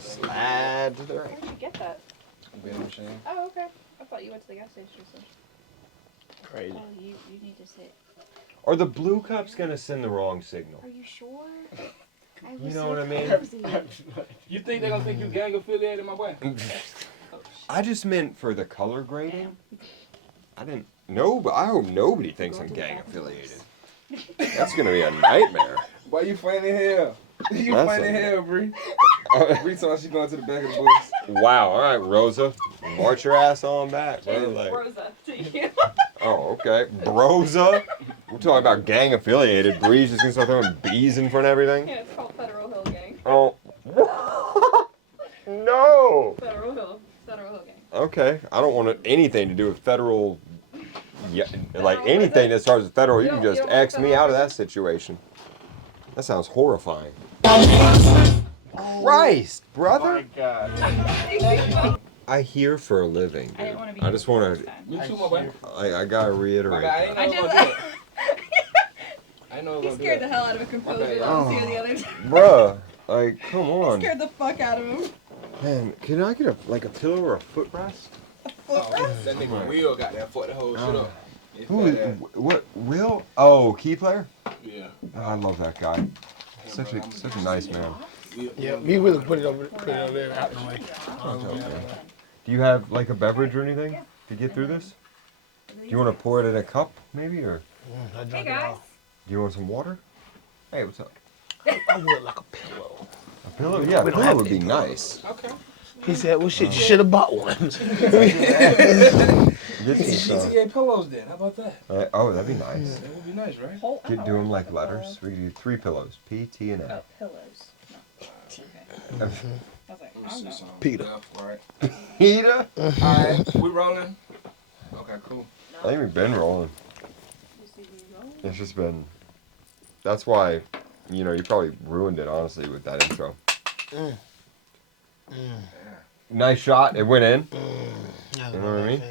slide to the right. Where did you get that? Vending machine. Oh, okay. I thought you went to the gas station or something. Crazy. Oh, you need to sit. Are the blue cups gonna send the wrong signal? Are you sure? You know what I mean? You think they're gonna think you gang affiliated, my boy? I just meant for the color grading. I didn't. No, but I hope nobody thinks I'm gang affiliated. That's gonna be a nightmare. Why you funny hell? You That's funny a- hell, Bree. Bree told she going to the back of the bus. Wow. All right, Rosa, march your ass on back, bro. Like, Rosa, to you. oh, okay, Brosa. We're talking about gang affiliated. Bree's just gonna start throwing bees in front of everything. Yeah, it's called Federal Hill Gang. Oh. No. Federal Hill Gang. Okay, I don't want anything to do with federal. Yeah, like anything that starts with federal, you can just X me out of that situation. That sounds horrifying. Christ, brother! God. I hear for a living. I didn't want to be. I just want to. Me too, my boy. I gotta My reiterate. bad. that. I didn't know I was gonna do it. I didn't know I was He gonna do scared the that. hell out of a composer bad. last year the other day. Bruh, like, come on. Scared the fuck out of him. Man, can I get a pillow or a footrest? Oh, that nigga Will got that fucked the whole shit up. Who is, what, Will? Oh, key player? Yeah. Oh, I love that guy. Such a nice man. Yeah, me will put it over there out the way. Do you have like a beverage or anything to get through this? Do you want to pour it in a cup, maybe, or I Hey drank it guys. all. do you want some water? Hey, what's up? I would like a pillow. A pillow? Yeah, a We don't pillow have would be any nice. Okay. He said, well, shit, you should have bought one. Get some stuff. GTA pillows then. How about that? Oh, that'd be nice. That would be nice, right? Could do them like letters. We could do 3 pillows. P, T, and Oh, A. pillows. No. Okay. I was like, I don't know. Peter. Yeah, all right. Peter? All right, we rolling? Okay, cool. I think we've been rolling. You see me roll? It's just been. That's why, you probably ruined it, honestly, with that intro. Nice shot. It went in. You know what I mean?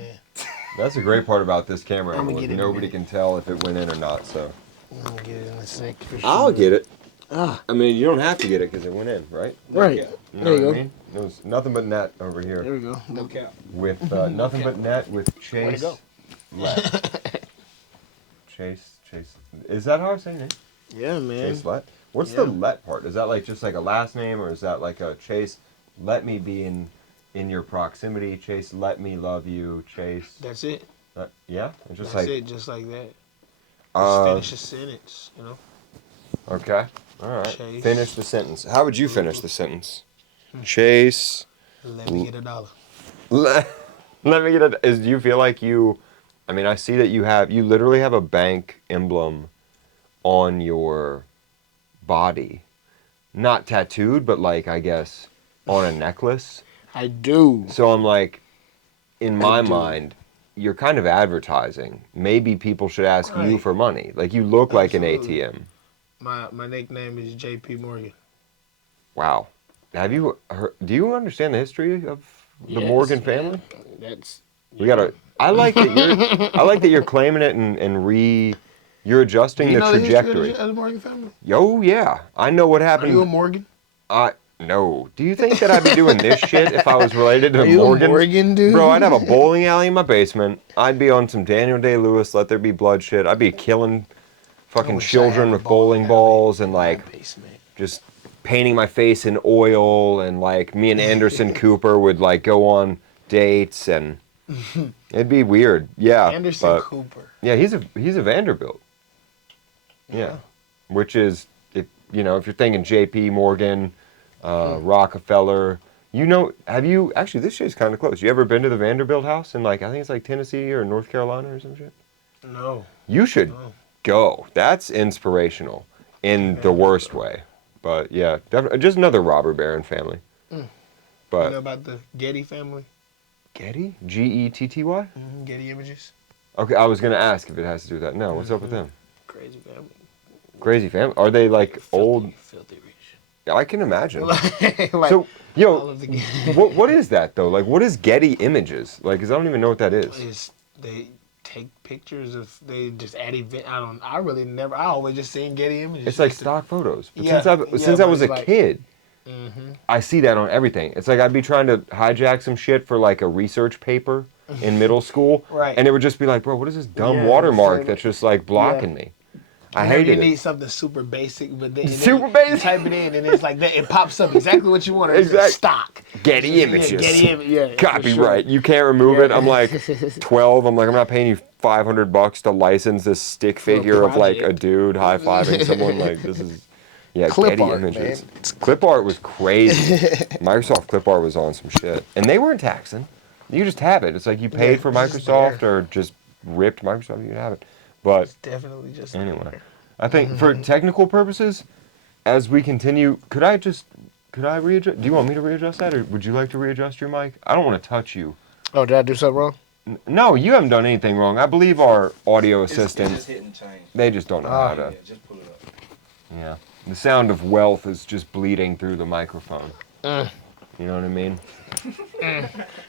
That's the great part about this camera I'ma angle. get it in a Nobody minute. can tell if it went in or not, so. I'm gonna get it in a sec. For sure. I'll get it. Ah, I mean, you don't have to get it because it went in, right? right. Yeah. You know There you what go. I mean? It was nothing but net over There here we go. No cap. with nothing but net with Way to Chase. go. Lett. Chase. Is that how I say it? Yeah, man. Chase Lett. What's Yeah. the Lett part? Is that like just like a last name, or is that like a Chase? Let me be in your proximity. Chase, let me love you. Chase. That's it. Yeah, it's just That's like. it, just like that. Just Uh, finish a sentence, you know? Okay. All right. Chase. Finish the sentence. How would you finish the sentence? Chase. Let me get $1. Let me get a. Do you feel like you? I mean, I see that you literally have a bank emblem on your body, not tattooed, but like I guess on a necklace. I do. So I'm like, in my do. mind, you're kind of advertising. Maybe people should ask you Right. for money. Like you look like an Absolutely. ATM. My nickname is JP Morgan. Wow. Have you heard? Do you understand the history of the Yes, Morgan man. family? That's We gotta. I like that you're claiming it and you're adjusting you the know trajectory. history of the Morgan family? Yo, yeah, I know what Are happened. you a Morgan? No. Do you think that I'd be doing this shit if I was related to Are you Morgan? a Morgan, dude? Bro, I'd have a bowling alley in my basement. I'd be on some Daniel Day-Lewis, Let There Be Blood shit. I'd be killing fucking wish I children had a with bowling alley balls and in my like basement. just painting my face in oil, and like me and Anderson Cooper would like go on dates, and it'd be weird. Yeah. Anderson but- Cooper. Yeah, he's a Vanderbilt. Yeah. Which is if you're thinking J.P. Morgan, Rockefeller, have you actually this shit's kind of close. You ever been to the Vanderbilt house in like I think it's like Tennessee or North Carolina or some shit? No. You should No. go. That's inspirational in the worst way. But yeah, definitely just another robber baron family. You But know about the Getty family? Getty? Getty? Getty Images? Okay, I was gonna ask if it has to do with that. No, what's up with them? Crazy family. Crazy family. Are they like old? Filthy rich. I can imagine. like, So, all yo, of the what is that though? Like, what is Getty Images? Like, 'cause I don't even know what that is. They take pictures of, they just add event. I always just seen Getty Images. It's like stock photos. But Yeah, since I was but a it's like- kid, I see that on everything. It's like I'd be trying to hijack some shit for like a research paper in middle school, Right. and it would just be like, bro, what is this dumb Yeah, watermark same. that's just like blocking me? I Whenever hated you need it. something super basic, but then, Super you basic. type it in and it's like that. It pops up exactly what you want. It's Exact- stock. Getty Yeah, Images. Getty Images. Yeah, for Copyright. sure. You can't remove it. Yeah. I'm like 12. I'm like, I'm not paying you $500 to license this stick figure of like a project. dude high fiving someone. Like this is, yeah, Clip Getty art, Images. man. Clip art was crazy. Microsoft Clip art was on some shit, and they weren't taxing. You just have it. It's like you paid for it's just Microsoft there. or just ripped Microsoft. You can have it. But Definitely just anyway, I think for technical purposes, as we continue, could I readjust? Do you want me to readjust that, or would you like to readjust your mic? I don't want to touch you. Oh, did I do something wrong? No, you haven't done anything wrong. I believe our audio It's just assistants, hitting change. they just don't know how to. Yeah, just pull it up. Yeah. The sound of wealth is just bleeding through the microphone. You know what I mean?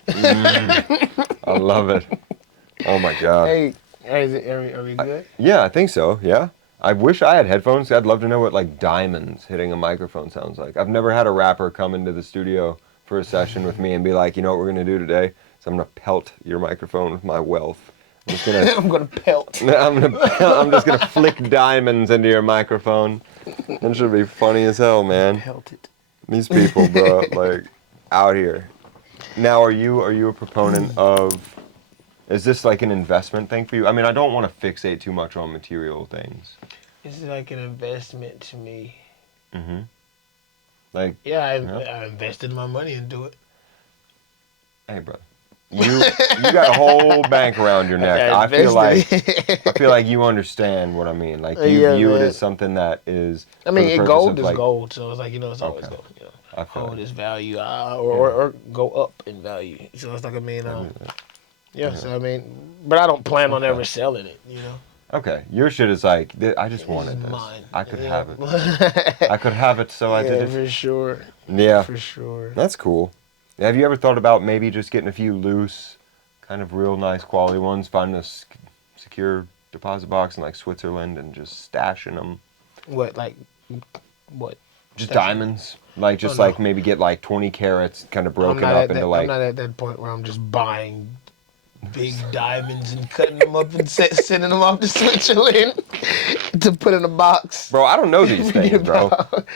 I love it. Oh my God. Hey, are we good? Yeah, I think so. Yeah. I wish I had headphones. I'd love to know what like diamonds hitting a microphone sounds like. I've never had a rapper come into the studio for a session with me and be like, you know what we're gonna do today? So I'm gonna pelt your microphone with my wealth. I'm just gonna. I'm gonna pelt. I'm just gonna flick diamonds into your microphone. That should be funny as hell, man. Pelt it. These people, bro, like out here. Now, are you a proponent of? Is this like an investment thing for you? I mean, I don't want to fixate too much on material things. It's like an investment to me. Mm-hmm. Like, Yeah, I invested my money into it. hey, brother, you got a whole bank around your neck. I feel like you understand what I mean. Like you Yeah, view it man. as something that is. I mean, for the purpose gold of, is like, gold, so it's like it's always Okay. gold. I feel Hold it. its value, or go up in value. So it's like yeah. So I mean, but I don't plan on ever selling it. Okay, your shit is like I just wanted It's this. mine. I could Yeah. have it. I could have it, so I Yeah, did it. for sure. Yeah, For sure. that's cool. Have you ever thought about maybe just getting a few loose, kind of real nice quality ones, finding a secure deposit box in like Switzerland and just stashing them? What Just Stashing? diamonds, like just Oh, no. like maybe get like 20 carats, kind of broken I'm up into I'm like. not at that point where I'm just buying big diamonds and cutting them up and sending them off to Switzerland to put in a box. Bro, I don't know these things, bro.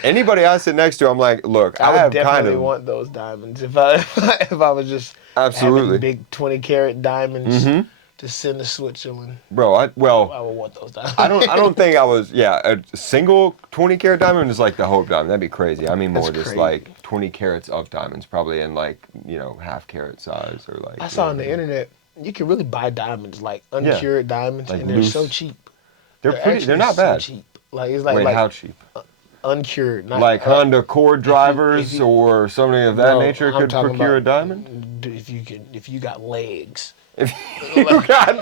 Anybody I sit next to, I'm like, look, I I would have definitely kind of want those diamonds if I was just absolutely, having big 20-carat diamonds Mhm. to send to Switzerland. bro. I I would want those diamonds. I don't think I was. Yeah, a single 20 carat diamond is like the Hope diamond. That'd be crazy. I mean more That's just crazy. like 20 carats of diamonds, probably in like half carat size or like. I saw on the internet you can really buy diamonds like uncured diamonds, Like and they're so loose. cheap. They're pretty. actually They're not so bad. cheap. Like it's like Wait, like how cheap? uncured, not Like Honda Accord drivers you- or something of that No, nature I'm could talking procure a about diamond. If you got legs. If you got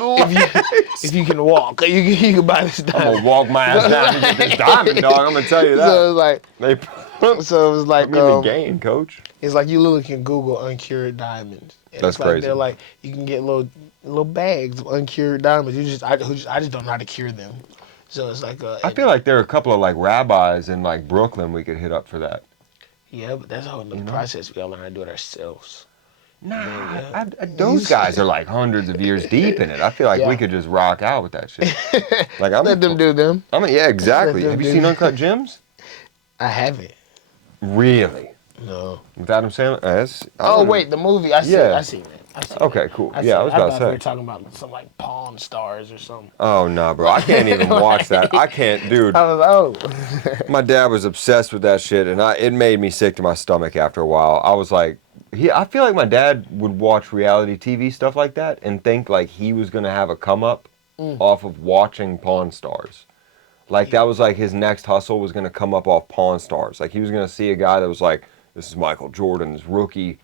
If you can walk, you can buy this I'm diamond. gonna walk my ass down and get this diamond, dog. I'm gonna tell you that. So it's like, They put so it was like, me in the game, coach. it's like you literally can Google uncured diamonds. And That's it's like crazy. They're like you can get little bags of uncured diamonds. I just don't know how to cure them. So it's like I feel like there are a couple of like rabbis in like Brooklyn we could hit up for that. yeah, but that's a whole other process. We gotta learn how to do it ourselves. Nah, those guys are like hundreds of years deep in it. I feel like we Yeah. could just rock out with that shit. Like Let them do them. I mean, yeah, exactly. Let them Have you do seen them. Uncut Gems? I haven't. Really? No. With Adam Sandler? Oh wait, the movie. I Yeah. seen it. Okay, cool. I Yeah, I was about thought to we were say. talking about some like Pawn Stars or something. Oh no, bro! I can't even watch that. I can't, dude. I was My dad was obsessed with that shit, and it made me sick to my stomach after a while. I was like, I feel like my dad would watch reality TV stuff like that and think like he was gonna have a come up off of watching Pawn Stars. Like that was like his next hustle was gonna come up off Pawn Stars. Like he was gonna see a guy that was like, this is Michael Jordan's rookie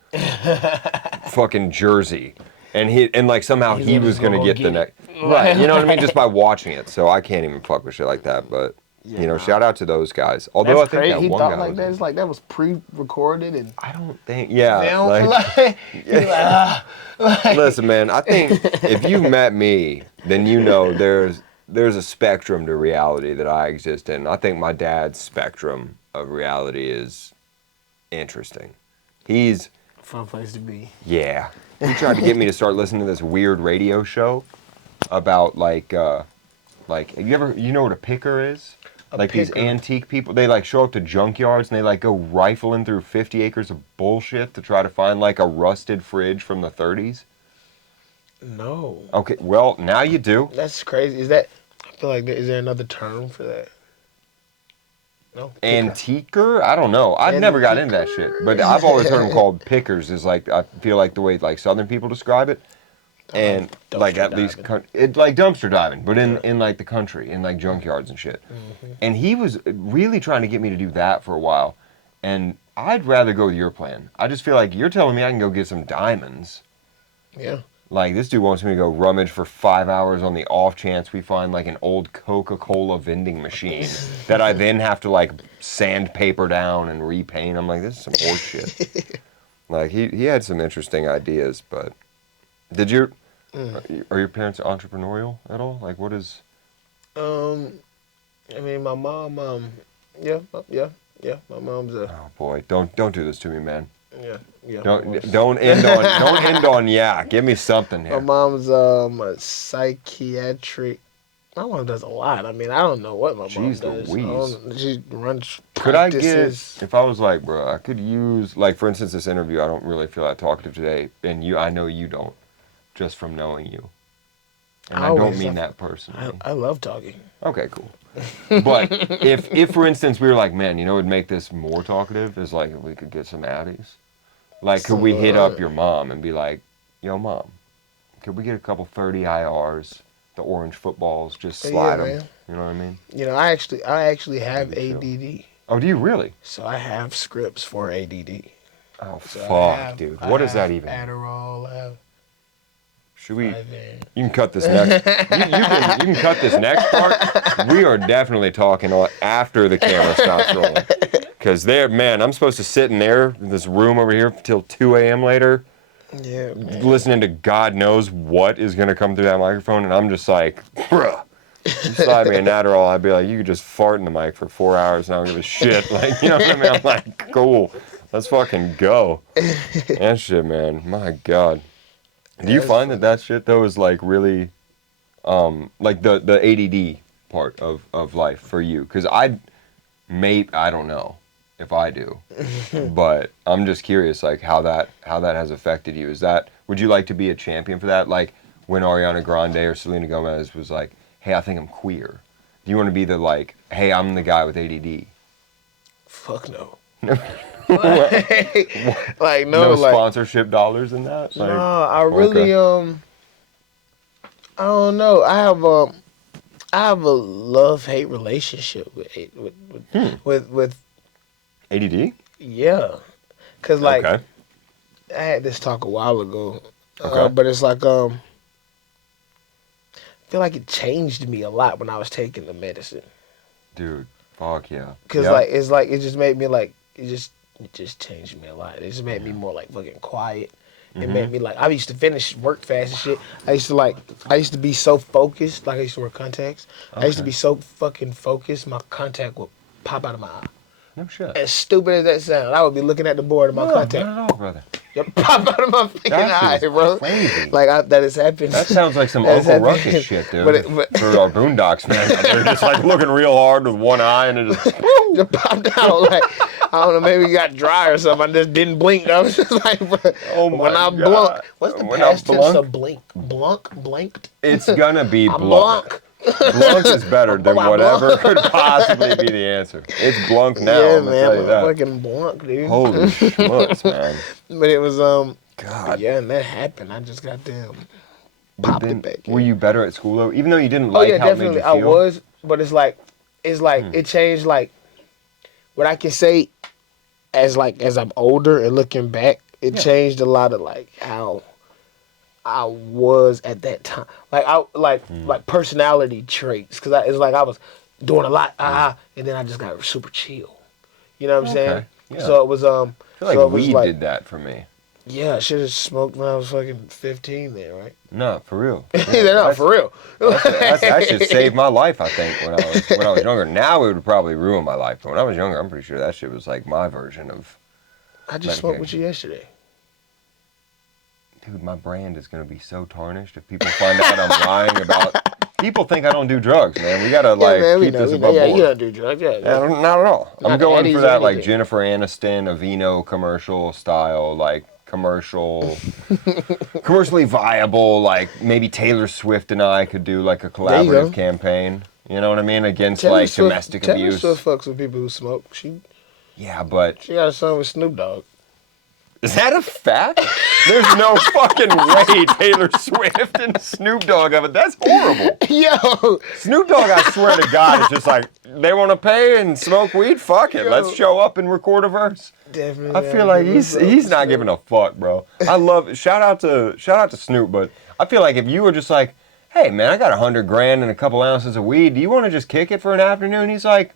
fucking jersey. And like somehow He's he gonna was just gonna go get the get next. it. Right, you know what I mean? Just by watching it. So I can't even fuck with shit like that. But, shout out to those guys. Although That's I think crazy. that He one thought guy like was- that. It's like that was pre-recorded and I don't think, yeah. filmed. Like, Like, listen, man, I think if you met me, then you know there's a spectrum to reality that I exist in. I think my dad's spectrum of reality is interesting. He's Fun place to be. yeah. He tried to get me to start listening to this weird radio show about like have you know what a picker is? Like these picker? antique people, they like show up to junkyards and they like go rifling through 50 acres of bullshit to try to find like a rusted fridge from the 30s. No. Okay, well, now you do. That's crazy. Is that? I feel like is there another term for that? No. Picker. Antiquer? I don't know. I've never got into that shit, but I've always heard them called pickers. Is like I feel like the way like Southern people describe it, and like at least it like dumpster diving, but in like the country, in like junkyards and shit. Mm-hmm. And he was really trying to get me to do that for a while, and I'd rather go with your plan. I just feel like you're telling me I can go get some diamonds. Yeah. Like, this dude wants me to go rummage for 5 hours on the off chance we find, like, an old Coca-Cola vending machine that I then have to, like, sandpaper down and repaint. I'm like, this is some horse shit. Like, he had some interesting ideas, but... Are your parents entrepreneurial at all? Like, what is... I mean, my mom, yeah, my mom's a... Oh, boy. Don't do this to me, man. Yeah. Don't end on yeah. Give me something here. My mom's a psychiatric. My mom does a lot. I mean, I don't know what my mom does. Louise. She runs Could I practices. get, if I was like, bro, I could use, like, for instance, this interview, I don't really feel that talkative today, and I know you don't, just from knowing you. And I don't mean that personally. I love talking. Okay, cool. But if for instance, we were like, man, you know what would make this more talkative is, like, if we could get some Addies. Like, could we hit up your mom and be like, yo, Mom, could we get a couple 30 IRs, the orange footballs, just slide them? Man. You know what I mean? You know, I actually have ADD. Oh, do you really? So I have scripts for ADD. Oh, So fuck, dude. What is that even? Adderall, I have Should we? Vyvanse. You can cut this next. you can cut this next part. We are definitely talking after the camera stops rolling. Because man, I'm supposed to sit in this room over here till 2 a.m. later, Yeah, man. listening to God knows what is gonna come through that microphone, and I'm just like, bruh. You slide me an Adderall, I'd be like, you could just fart in the mic for 4 hours, and I don't give a shit. Like, you know what I mean? I'm like, cool, let's fucking go. That shit, man. My God. Do you find that shit though is like really, like the ADD part of life for you? Because I don't know if I do, but I'm just curious, like how that has affected you. Would you like to be a champion for that? Like when Ariana Grande or Selena Gomez was like, hey, I think I'm queer. Do you want to be the like, hey, I'm the guy with ADD? Fuck no. Like no, no sponsorship dollars in that? Like, no, I really I don't know. I have a love-hate relationship with ADD? yeah. Cause like Okay. I had this talk a while ago. Okay. But it's like I feel like it changed me a lot when I was taking the medicine. Dude, fuck yeah. Cause Yeah. like it just made me like it just changed me a lot. It just made me more like fucking quiet. It made me like I used to finish work fast and shit. I used to be so focused. Like I used to wear contacts. I used to be so fucking focused. My contact would pop out of my eye. No shit. As stupid as that sound, I would be looking at the board of my contact. Not at all, brother. It pop out of my fucking eye, That bro. is crazy. Like that has happened. That sounds like some That's Uncle happened. Ruckus shit, dude. But For our boondocks, man. They're just like looking real hard with one eye and it just... It popped out like I don't know, maybe it got dry or something. I just didn't blink. I was just like, Oh my when I God. blunk, what's the When I past tense blunk? of blink? Blanked. It's gonna be I blunk. blunk. Blunk is better than I whatever blunk. could possibly be the answer. It's blunk now, Yeah, I'm gonna tell you man, that. fucking blunk, dude. Holy schmutz, man. But it was God. yeah, and that happened. I just got them But popped then, it back. were you better at school though? Even though you didn't Oh like yeah, how it made definitely. you I feel? was, but it's like it changed. Like what I can say as I'm older and looking back, it changed a lot of like how I was at that time. Like personality traits, because it's like I was doing a lot, and then I just got super chill. You know what I'm saying? Okay, yeah. So it was I feel like so it was weed like, did that for me. yeah, I should have smoked when I was fucking 15 then, right? No, for real. No, for real. That shit saved my life, I think, when I was younger. Now it would probably ruin my life. But when I was younger, I'm pretty sure that shit was like my version of I just smoked with you yesterday. Dude, my brand is gonna be so tarnished if people find out I'm lying about. People think I don't do drugs, man. We gotta Man, keep this above yeah, board. you don't do drugs. Yeah, Yeah, not at all. I'm Not going Eddie's for or that like anything. Jennifer Aniston, Aveeno commercial style, like commercially viable. Like maybe Taylor Swift and I could do like a There you go. collaborative campaign. You know what I mean? Against Taylor Swift, domestic Taylor abuse. Swift fucks with people who smoke. She But got a song with Snoop Dogg. is that a fact? There's no fucking way Taylor Swift and Snoop Dogg have it. That's horrible. Yo, Snoop Dogg, I swear to God, is just like, they want to pay and smoke weed? Fuck it. Let's show up and record a verse. definitely. I feel like he's not giving a fuck, bro. I love it. Shout out to Snoop, but I feel like if you were just like, hey man, I got $100,000 and a couple ounces of weed. Do you want to just kick it for an afternoon? He's like,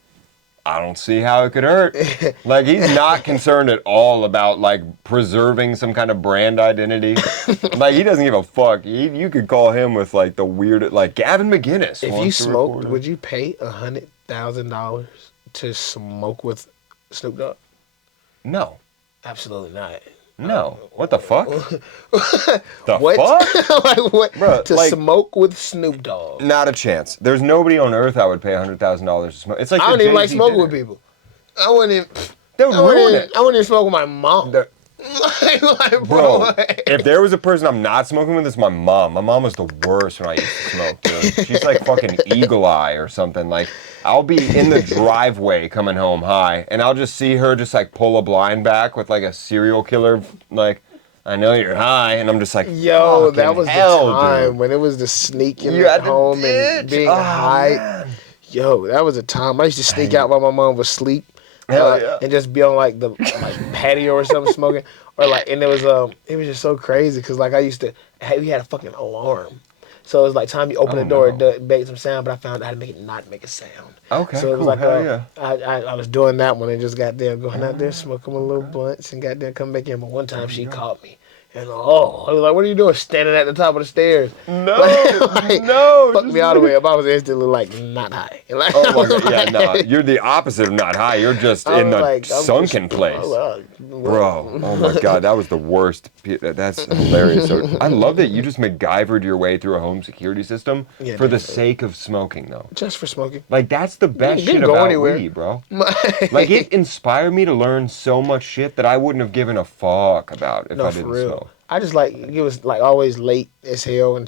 I don't see how it could hurt. Like, he's not concerned at all about like preserving some kind of brand identity. Like, he doesn't give a fuck. You could call him with like the weird, like Gavin McGinnis. If you wants to smoked, record would you pay $100,000 to smoke with Snoop Dogg? No. Absolutely not. No. What the fuck? The What? fuck? Like what? Bruh, to like- smoke with Snoop Dogg? Not a chance. There's nobody on earth I would pay $100,000 to smoke. It's like I the don't even like Jay-Z smoking dinner. with people. I wouldn't even. That would ruin it. I wouldn't even smoke with my mom. The- like, Bro, if there was a person I'm not smoking with, it's my mom. My mom was the worst when I used to smoke, dude. She's like fucking Eagle Eye or something. Like, I'll be in the driveway coming home high, and I'll just see her just like pull a blind back with like a serial killer, like, I know you're high, and I'm just like, Yo, that fucking was hell, the time dude. when it was the sneaking You had at to home and ditch. being Oh, high. man. Yo, that was a time. I used to sneak out while my mom was asleep. Hell yeah. And just be on like the patio or something smoking, or like, and it was just so crazy because like we had a fucking alarm, so it was like time you open the door, it made some sound, but I found out how to make it not make a sound. Okay, so it was cool. like Hell yeah. I was doing that one and just got there going out there smoking my little blunts and got there come back in. But one time she caught me. And I was like, what are you doing standing at the top of the stairs? No, Like, no. Fuck me all the way up. I was instantly like not high. Like, Oh my god, yeah, no. You're the opposite of not high. You're just I in was the like, I'm sunken just- place. what? Bro, oh my god, that was the worst. That's hilarious. So, I love that you just MacGyvered your way through a home security system Yeah, for the definitely. sake of smoking, though. Just for smoking. Like, that's the best didn't shit go about anywhere. weed, bro. Like, it inspired me to learn so much shit that I wouldn't have given a fuck about if I No, for didn't real. smoke. I just like it was like always late as hell, and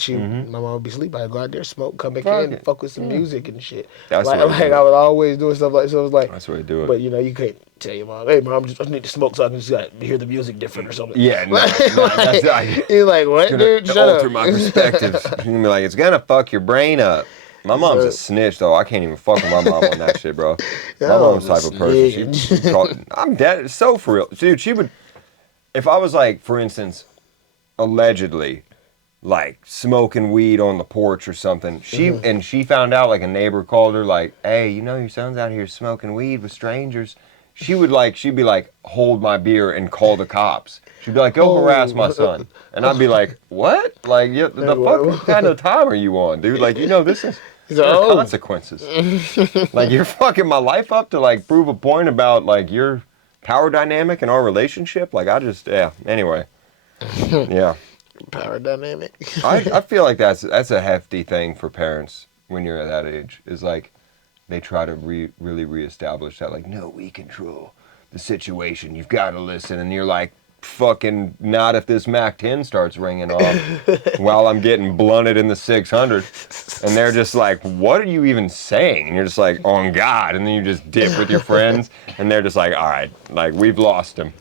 my mom would be asleep. I'd go out there, smoke, come back Fuck in, it. fuck with some music and shit. That's like the way to do it. I was always doing stuff like so. It was like That's the way to do it. But you can't tell your mom, hey mom, I need to smoke so I can just hear the music different or something. Yeah, no, Like, that's you're like, what, dude? to Shut alter up. my perspectives. You're gonna be like, it's gonna fuck your brain up. My mom's a snitch, though. I can't even fuck with my mom on that shit, bro. My mom's the type of person. I'm dead. It's so for real. Dude, she would, if I was like, for instance, allegedly, like smoking weed on the porch or something, and she found out, like a neighbor called her, like, hey, your son's out here smoking weed with strangers. She'd be like, hold my beer and call the cops. She'd be like, go harass my son. And I'd be like, what? Like, the fuck kind of time are you on, dude? Like, this is, there are consequences. Like, you're fucking my life up to, like, prove a point about, like, your power dynamic in our relationship? Like, anyway. Yeah. Power dynamic. I feel like that's a hefty thing for parents when you're at that age, is like, they try to really reestablish that, like, no, we control the situation. You've got to listen. And you're like, fucking not if this Mac 10 starts ringing off while I'm getting blunted in the 600. And they're just like, what are you even saying? And you're just like, on God. And then you just dip with your friends. And they're just like, all right, like, we've lost him.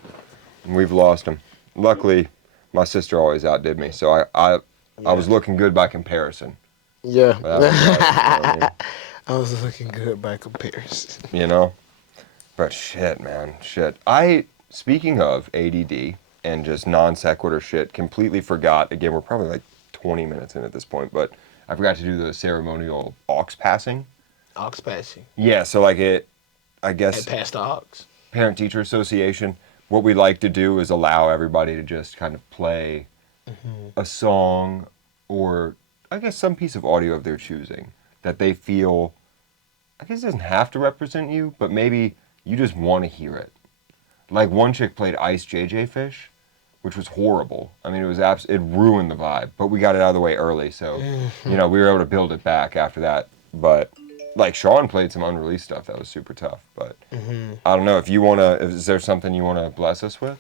We've lost him. Luckily, my sister always outdid me. So I was looking good by comparison. Yeah. But that was right, you know what I mean? I was looking good by comparison. But shit, man, shit. Speaking of ADD and just non sequitur shit, completely forgot. Again, we're probably like 20 minutes in at this point, but I forgot to do the ceremonial aux passing. Aux passing. Yeah, so like I guess, Pass the aux. Parent Teacher Association, what we like to do is allow everybody to just kind of play a song or I guess some piece of audio of their choosing that they feel, I guess it doesn't have to represent you, but maybe you just want to hear it. like one chick played Ice JJ Fish, which was horrible. I mean, it ruined the vibe. But we got it out of the way early, so we were able to build it back after that. But like Sean played some unreleased stuff that was super tough. But I don't know if you wanna. Is there something you wanna bless us with?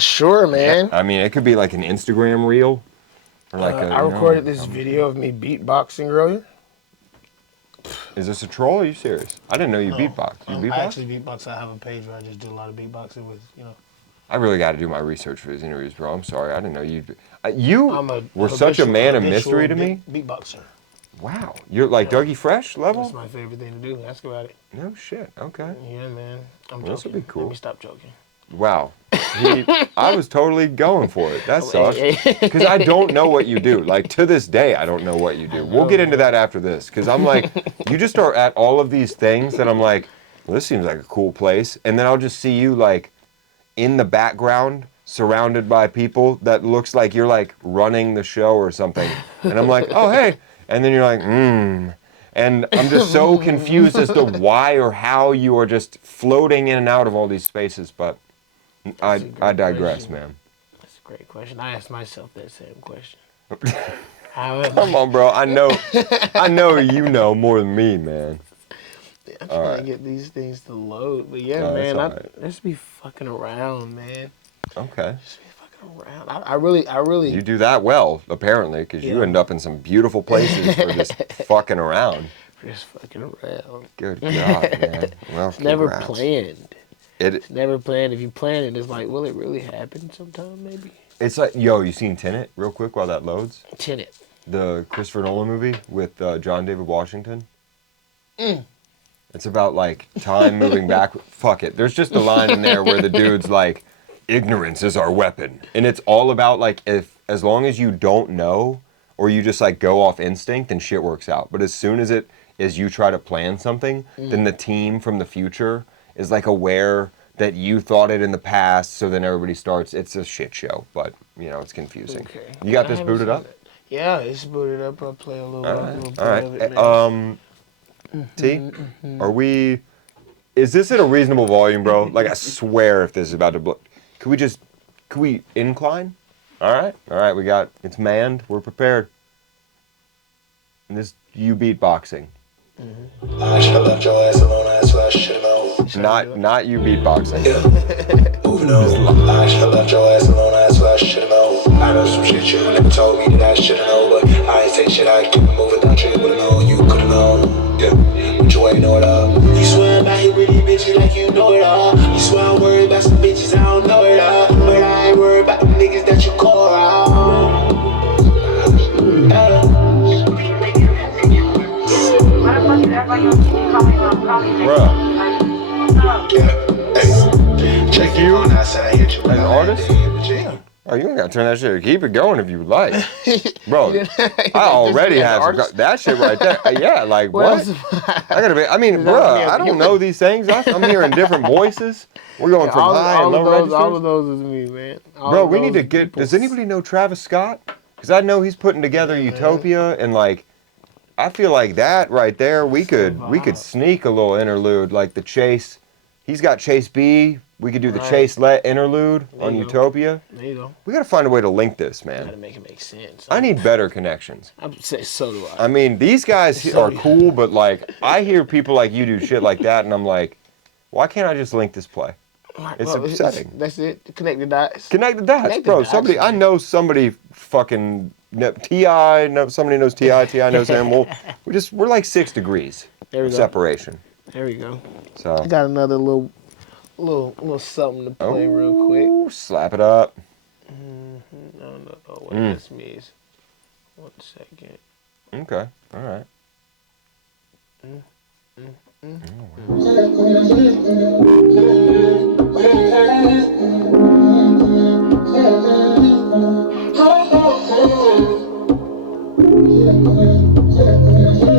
Sure, man. Yeah, I mean, it could be like an Instagram reel, or like I recorded this video of me beatboxing earlier. Is this a troll? Or are you serious? I didn't know you beatbox. You beatbox? I actually beatbox. I have a page where I just do a lot of beatboxing with, I really got to do my research for these interviews, bro. I'm sorry. I didn't know you. I'm were such a man of habitual mystery to me. Beatboxer. Wow. You're like Dougie Fresh level? That's my favorite thing to do. Ask about it. No shit. Okay. Yeah, man. I'm Well, this would be joking. cool. Let me stop joking. Wow. I was totally going for it. That sucks. Because I don't know what you do. Like, to this day, I don't know what you do. We'll get into that after this. Because I'm like, you just are at all of these things that I'm like, well, this seems like a cool place. And then I'll just see you, like, in the background, surrounded by people that looks like you're, like, running the show or something. And I'm like, oh, hey. And then you're like, And I'm just so confused as to why or how you are just floating in and out of all these spaces. But I digress, man. That's a great question. I asked myself that same question. Come on, bro. I know you know more than me, man. I'm trying to get these things to load. But yeah, man, I just be fucking around, man. Okay. Just be fucking around. I really. You do that well, apparently, because you end up in some beautiful places for just fucking around. Just fucking around. Good God, man. Well, It's never congrats. planned. It's It's never planned. If you plan it, it's like, will it really happen sometime, maybe? It's like, yo, you seen Tenet real quick while that loads? Tenet. The Christopher Nolan movie with John David Washington? It's about, like, time moving back. Fuck it. There's just a line in there where the dude's like, ignorance is our weapon. And it's all about, like, as long as you don't know or you just, like, go off instinct, then shit works out. But as soon as you try to plan something, then the team from the future is, like, aware that you thought it in the past, so then everybody starts. It's a shit show, but, it's confusing. Okay. You got I this haven't booted seen up? it. Yeah, it's booted up. I'll play a little bit All of it, man. T, is this at a reasonable volume, bro? Like, I swear if this is about to blow. Could we incline? All right, it's manned, we're prepared. And this, you beatboxing. I should have left your ass alone, that's what I should have known. Not you beatboxing. Moving on. I should have left your ass alone, that's what I should have known. I know some shit you never told me that I should have known, but I ain't say shit, I keep it moving, thought you would've known, you could've known. Yeah, but you ain't know it all. You swear about here with these bitches like you know it all. You swear I'm worried about some bitches, I don't know it all. But I ain't worried about them niggas that you call out. Bruh, Check you on that side, hit you an artist? Yeah. Oh, you don't gotta turn that shit. Keep it going if you like. Bro, I already have some, that shit right there. Yeah, like, what? I gotta be, I mean, bruh, I don't know these things. I'm hearing different voices. We're going from high and low registers. All of those is me, man. Bro, we need to get, does anybody know Travis Scott? Because I know he's putting together Utopia, and like, I feel like that right there, we could sneak a little interlude, like the Chase. He's got Chase B. We could do the Chase Lett interlude on Utopia. There you go. We gotta find a way to link this, man. Gotta make it make sense. I need better connections. I'd say so do I. I mean, these guys are cool, but like, I hear people like you do shit like that, and I'm like, why can't I just link this play? It's upsetting. That's it. Connect the dots. Connect the dots, Connect the bro. dots, Somebody, I man. know somebody fucking T.I. Somebody knows T.I. T.I. knows him. We're like 6 degrees There we of go. separation. There we go. So I got another little something to play real quick. Ooh, slap it up. I don't know what this means. 1 second. Okay, all right.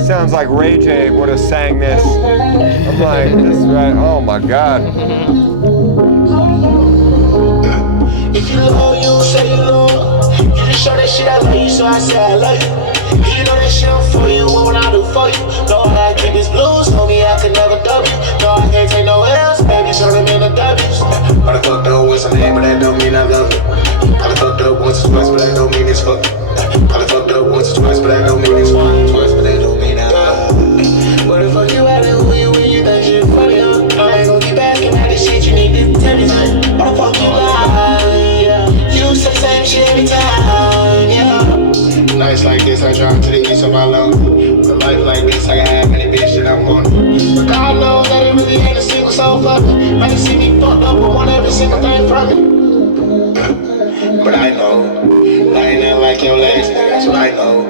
Sounds like Ray J would have sang this. I'm like, this is right. Oh my God. If you love, you say you love. You just show that shit I love you, so I say I love you. You know that shit I'm for you, what would I do for you? No, I keep these blues, homie, I could never dub you. No, I can't take no L's, baby, show them in the W's. fucked up and want every single thing from me. But I know, lying there like your last nigga, that's what I know.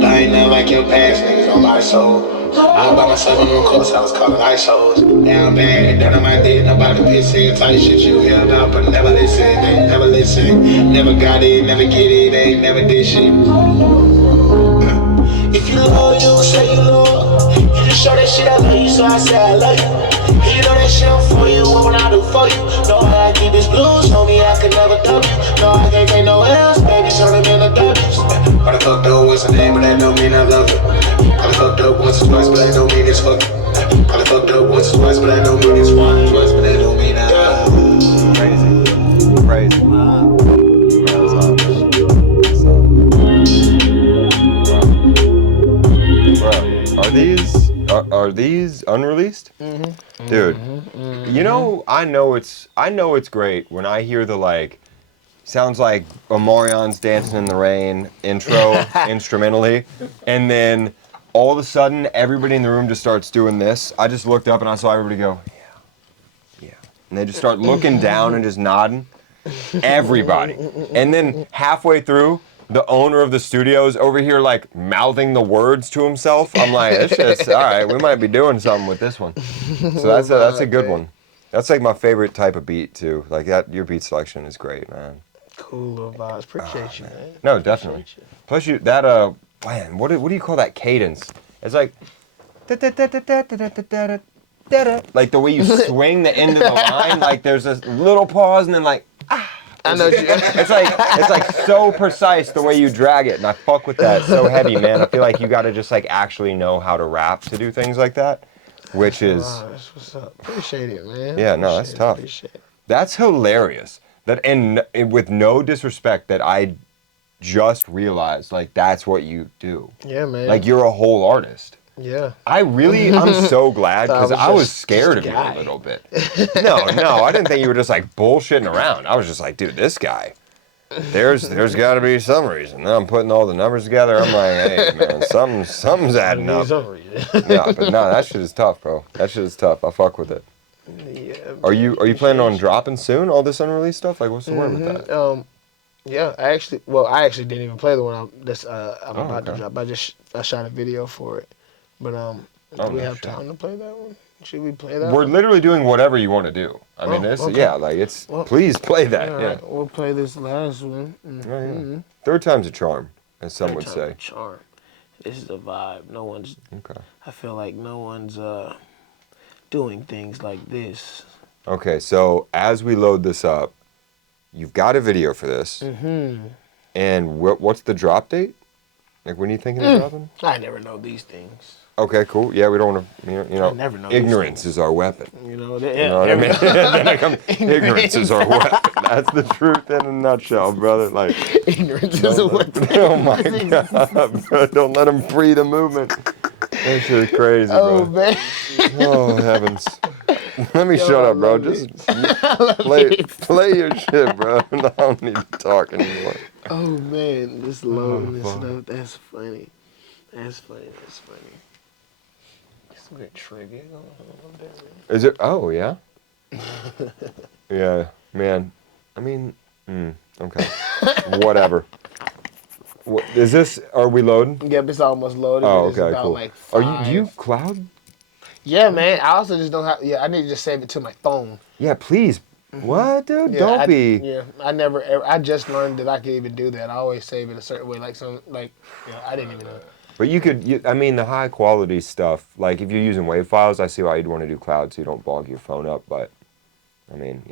Lying there like your past niggas on my soul. All by myself in the course, I was calling ice hoes. Down bad, down on my dick, nobody pissing. Tight shit you hear about, but never listen. They never listen. Never got it, never get it, they never did shit. If you love, you say you love. You just show that shit I love you, so I say I love you. You know that shit I'm for you, what would I do for you? No, I keep this blues on me, I could never double you. No, I can't take no else, baby, turn them into W's. Probably fucked up once a day, but that don't mean I love you. Probably fucked up once or twice, but that don't mean it's fuck you. Probably fucked up once or twice, but that don't mean it's one twice, but that don't mean I love you. Crazy. Are these unreleased? Mm-hmm. Dude, you know, I know it's great when I hear the like, sounds like Omarion's Dancing in the Rain intro instrumentally, and then all of a sudden everybody in the room just starts doing this. I just looked up and I saw everybody go, yeah, and they just start looking down and just nodding. Everybody, and then halfway through, the owner of the studio is over here like mouthing the words to himself. I'm like, it's just all right. We might be doing something with this one. So that's a good one. That's like my favorite type of beat too. Like that, your beat selection is great, man. Cool little vibes. Appreciate you, man. No, definitely. Plus that man, what do you call that cadence? It's like like the way you swing the end of the line. Like there's this little pause and then like. I know. It's like so precise the way you drag it, and I fuck with that so heavy, man. I feel like you got to just like actually know how to rap to do things like that, which is. That's what's up. Appreciate it, man. Yeah, no, that's tough. That's hilarious. That and with no disrespect, that I just realized like that's what you do. Yeah, man. Like you're a whole artist. Yeah. I'm so glad because I was just scared of you guy. a little bit. No, I didn't think you were just like bullshitting around. I was just like, dude, this guy, there's got to be some reason. Then I'm putting all the numbers together. I'm like, hey, man, something's adding up. Yeah, but no, that shit is tough, bro. That shit is tough. I fuck with it. Yeah. Are you planning on dropping soon all this unreleased stuff? Like, what's the word with that? Yeah, I actually didn't even play the one I'm about to drop. I shot a video for it. But do we have time to play that one? Should we play that one? We're literally doing whatever you want to do. I mean, please play that. All right, we'll play this last one. Mm-hmm. Third time's a charm, as some would say. Charm. This is a vibe. No one's. Okay. I feel like no one's doing things like this. Okay, so as we load this up, you've got a video for this. Mm-hmm. And what's the drop date? Like, when are you thinking of dropping? I never know these things. Okay, cool. Yeah, we don't want to, you know, I never know ignorance is our weapon. You know what I mean? Ignorance is our weapon. That's the truth in a nutshell, brother. Like, ignorance is a weapon. Oh my God, bro. Don't let them free the movement. That shit is crazy, bro. Oh, man. Oh, heavens. Let me shut up, bro. Just play your shit, bro. I don't need to talk anymore. Oh, man. This loading this stuff. That's funny. That's funny. Some good trivia going on there, man. Is it? Oh, yeah? Yeah, man. I mean, okay. Whatever. Is this, are we loading? Yep, it's almost loaded. Oh, it's okay, about cool. like 5. Do you cloud? Yeah, man. I also just don't have, I need to just save it to my phone. Yeah, please. What, dude? Yeah, don't be. Yeah, I just learned that I could even do that. I always save it a certain way, I didn't even know. But I mean, the high quality stuff, like if you're using WAV files, I see why you'd want to do cloud so you don't bog your phone up, but I mean,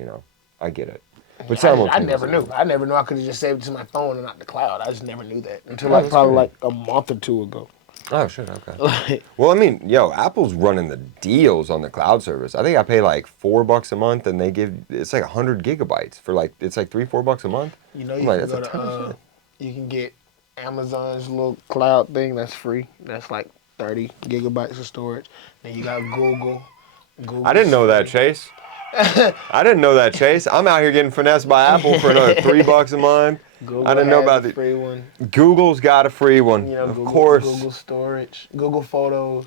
I get it. But I never knew. I never knew I could have just saved it to my phone and not the cloud. I just never knew that until probably a month or two ago. Oh, shit, okay. Well, I mean, Apple's running the deals on the cloud service. I think I pay like $4 a month and it's like 100 gigabytes for it's like $3-4 a month. You can go to, you can get Amazon's little cloud thing that's free. That's like 30 gigabytes of storage. Then you got Google. I didn't know that, Chase. I didn't know that, Chase. I'm out here getting finessed by Apple for another $3 a month. Google I didn't know about the free one. Google's got a free one, of course. Google storage, Google Photos.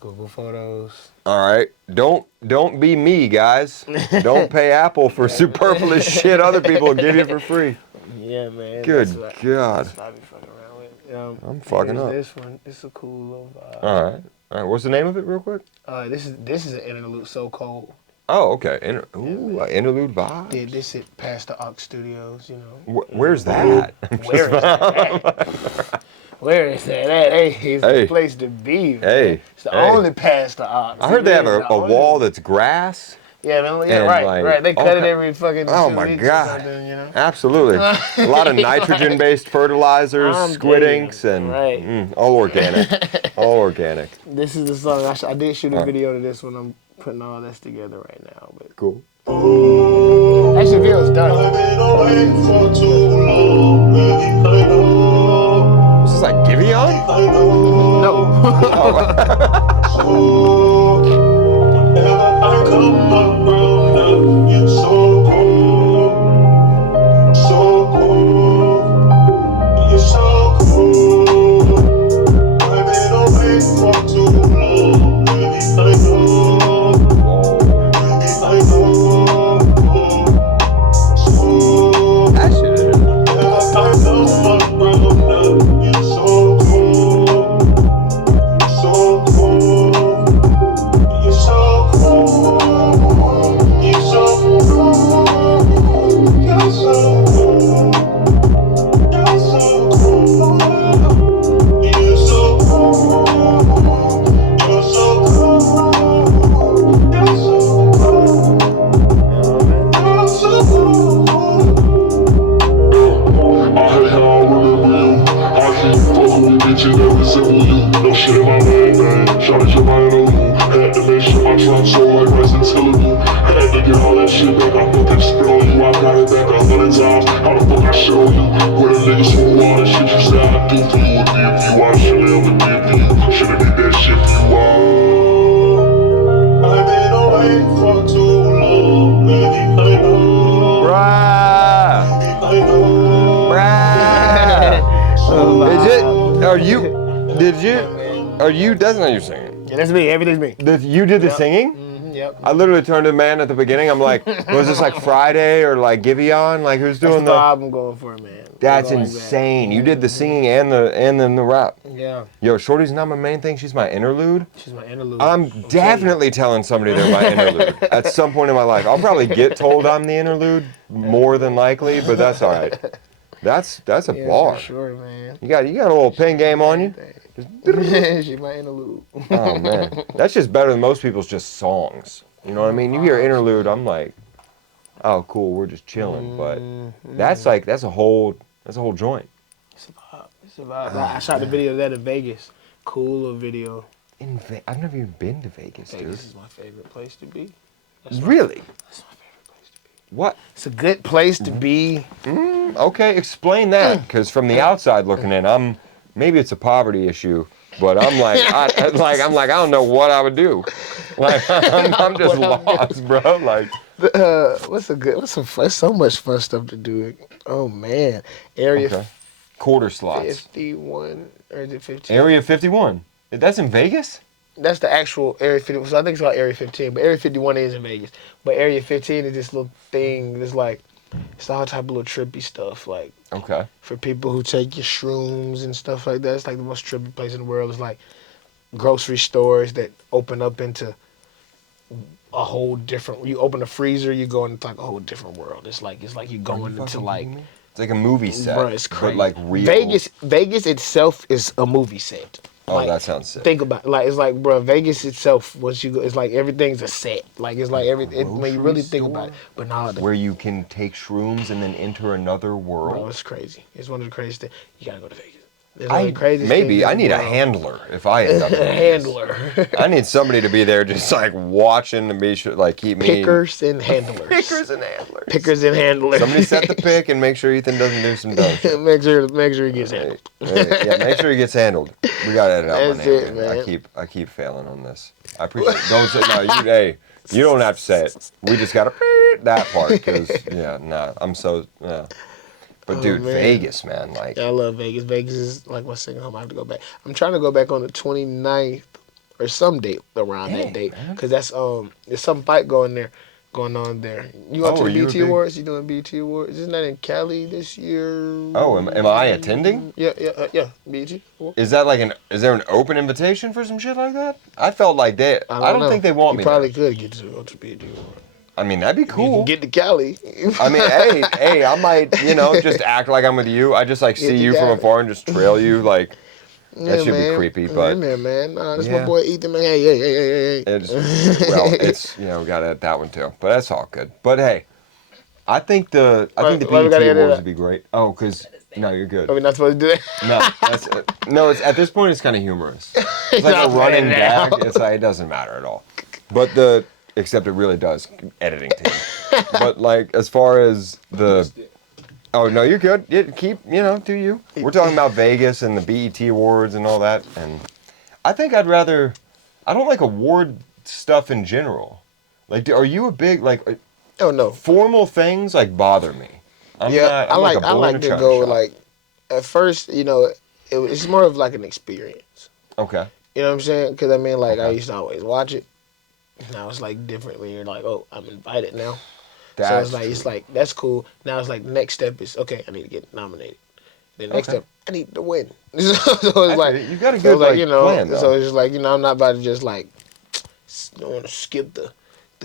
Google Photos. All right, don't be me, guys. Don't pay Apple for superfluous shit other people will give you for free. Yeah, man. Good God. God. That's what I be fucking around with. I'm fucking here's up. This one. It's a cool little vibe. All right. What's the name of it, real quick? This is an interlude. So cold. Oh, okay. Interlude vibe. Did this at past the Aux Studios, you know. Where's that? Where is that? Where is that at? Hey, it's Hey. the place to be, man. Hey. It's the Hey. only past the Aux. I heard they have It is a the only- wall that's grass. Yeah, man. Yeah, and, right, like, right. They all cut it ki- every fucking Oh 2 my weeks or God. something, you know. Absolutely. A lot of nitrogen-based fertilizers, I'm squid digging. inks, and Right. all organic. All organic. This is the song. I did shoot a video to this one. I'm putting all this together right now. But Cool. actually, the video's done. I've been away for too long, baby. I know. Is this like Giveon? I know. No. So, whenever I come around now, you're so cold, so cold, you're so cold. I've been away for too long, baby. I know, baby. I know. So, That shit is whenever I come around now, you're so cold, so cold. You're so cold. You're so cold. You're so cold. You're so cold. You're so cold. You're so cold. You're so cold. You're so cold. I hate how I remember you. I keep fucking with bitches that resemble you. No shit in my mind, man. Shawty, you're my interlude. Had to make sure my trunk so like Resident Evil. Had to get all that shit back. I fucking spit on you. I got it back 100 times. How the fuck I show you? Where the niggas who all the shit you said I do for you. Or give you. I should never give you. Should've did that shit for you all. I've been away for too long, baby. I know. Bruh. I know. Bruh. Is it? Are you? Did Yeah, you? man. Are you? That's not you singing. Yeah, that's me. Everything's me. You did the Yep. singing? Yep. I literally turned to the man at the beginning. I'm like, was this like Friday or like Giveon? Like who's That's doing the the? vibe I'm going for, man. That's I'm going like that. insane. You did the singing and then the rap. Yeah, Yo, Shorty's not my main thing. She's my interlude. she's my interlude. I'm definitely telling somebody they're my interlude at some point in my life. I'll probably get told I'm the interlude more than likely, but that's all right. That's a Yeah, bar. for sure, man. You got a little pin game on you. She's my interlude. Oh man, that's just better than most people's just songs. You know what I mean? You hear interlude, I'm like, oh cool, we're just chilling. But that's a whole joint. It's a vibe. It's a vibe. I shot the video of that in Vegas. Cool little video. I've never even been to Vegas, dude. Vegas is my favorite place to be. That's my Really? favorite place to be. What? It's a good place to be. Okay, explain that. Because from the outside looking in, maybe it's a poverty issue, but I'm like, I don't know what I would do. Like, I'm just lost, bro. Like, What's some fun? So much fun stuff to do. Oh man, Area okay. Quarter slots. 51 or is it 15? Area 51. That's in Vegas? That's the actual Area 50. So I think it's called Area 15, but Area 51 is in Vegas. But Area 15 is this little thing. It's like it's all type of little trippy stuff. Like Okay. for people who take your shrooms and stuff like that. It's like the most trippy place in the world. It's like grocery stores that open up into a whole different. You open a freezer, you go into like a whole different world. It's like you're going into like. It's like a movie set. Bro, it's crazy. But like real. Vegas itself is a movie set. Oh, Like, that sounds sick. Think about it. Like it's like, bro, Vegas itself. Once you go, it's like everything's a set. Like it's like when you really think about it. But nah, Where you can take shrooms and then enter another bro, world. it's crazy. It's one of the craziest things. You gotta go to Vegas. It's one of the craziest Maybe things I in the need a world. handler if I end up in A Vegas. handler. I need somebody to be there just like watching and be sure, like keep me. Pickers and handlers. Pickers and handlers. Pickers and handlers. Somebody set the pick and make sure Ethan doesn't do some dumb shit. make sure he gets handled. Yeah, make sure he gets handled. We gotta edit out That's my name. it, man. I keep failing on this. I appreciate it. Don't say no. You don't have to say it. We just gotta that part because I'm so yeah. But dude, man. Vegas, man, like Yeah, I love Vegas. Vegas is like my second home. I have to go back. I'm trying to go back on the 29th or some date around that Dang, date, man. because that's there's some fight going on there. You going Oh, to are the you a BT big- Awards? You doing BT Awards? Isn't that in Cali this year? Oh, am I attending? Yeah. BT. Is that like is there an open invitation for some shit like that? I felt like I don't know. think they want you me probably there. could get to go to BT Awards. I mean, that'd be You can cool. get to Cali. I mean, hey, I might, just act like I'm with you. I just like Get see you you from got it. afar and just trail you like Yeah, that should man. be creepy, I'm but in there, man. Nah, that's Yeah. my boy Ethan, man. Hey. it's we got to edit that one too. But that's all good. But hey, I think the Why we BET gotta edit Awards that? would be great. Oh, because no, you're good. Are we not supposed to do that? No, that's no. It's at this point, it's kind of humorous. It's like a not running edited gag. out. It's like it doesn't matter at all. But except it really does. Editing team. But like as far as the, oh no, you're good. Keep do you. We're talking about Vegas and the BET Awards and all that, and I think I don't like award stuff in general. Like, are you a big Oh no. formal things like bother me? I'm I like a like bull in a to china go shop. like at first, it's more of like an experience. Okay. You know what I'm saying? Because I mean, like I Okay. used to always watch it. Now it's like different when you're like, oh, I'm invited now. So That's it's true. like that's cool. Now it's like next step is okay. I need to get nominated. The next Okay. step, I need to win. so it's I like feel you. You got a so good it's like plan though. so it's just like I'm not about to just like don't want to skip the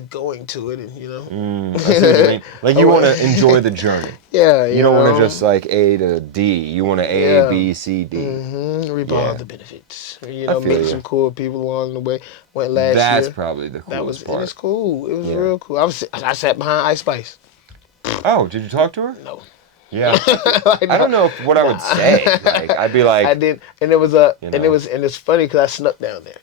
going to it, and I see what you mean. Like you want to enjoy the journey. yeah, You don't want to just like A to D. You want to Yeah. A, B, C, D. reap Yeah. all the benefits. I Meet feel some ya. cool people along the way. Went last That's year. probably the That was coolest it part. was cool. It was Yeah. real cool. I sat behind Ice Spice. Oh, did you talk to her? No, Yeah. Like, I don't know what I would say. Like I'd be like, I did, and it was and it's funny because I snuck down there.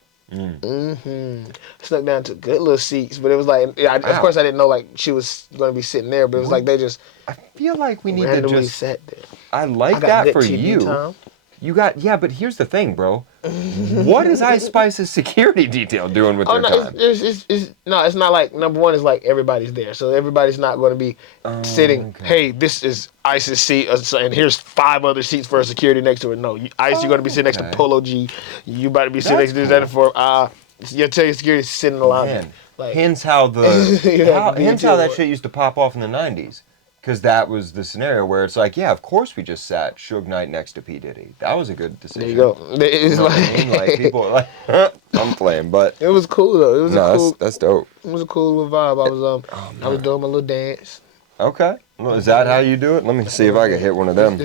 Snuck down to good little seats, but it was like, of Wow. course I didn't know like she was gonna be sitting there, but it was like they just I feel like we need to randomly just. sat there. I like I got that good for TV you. time. You got but here's the thing, bro. What is Ice Spice's security detail doing with Oh their no, time? it's not like number one is like everybody's there, so everybody's not going to be sitting. okay. Hey, this is Ice's seat, and here's 5 other seats for security next to it. No, Ice, you're going to be sitting next to Okay. Polo G. You about to be sitting That's next to this, cool. that for your security sitting in the lobby. Man, Like, hence how Yeah, hence BET how that Award. shit used to pop off in the '90s, because that was the scenario where it's like, yeah, of course we just sat Suge Knight next to P Diddy. That was a good decision. there you go. It's You know what I mean? Like people are like, I'm playing, but it was cool though. It was no, a cool. that's dope. It was a cool little vibe. I was doing my little dance. Okay, well, is that how you do it? Let me see if I can hit one of them.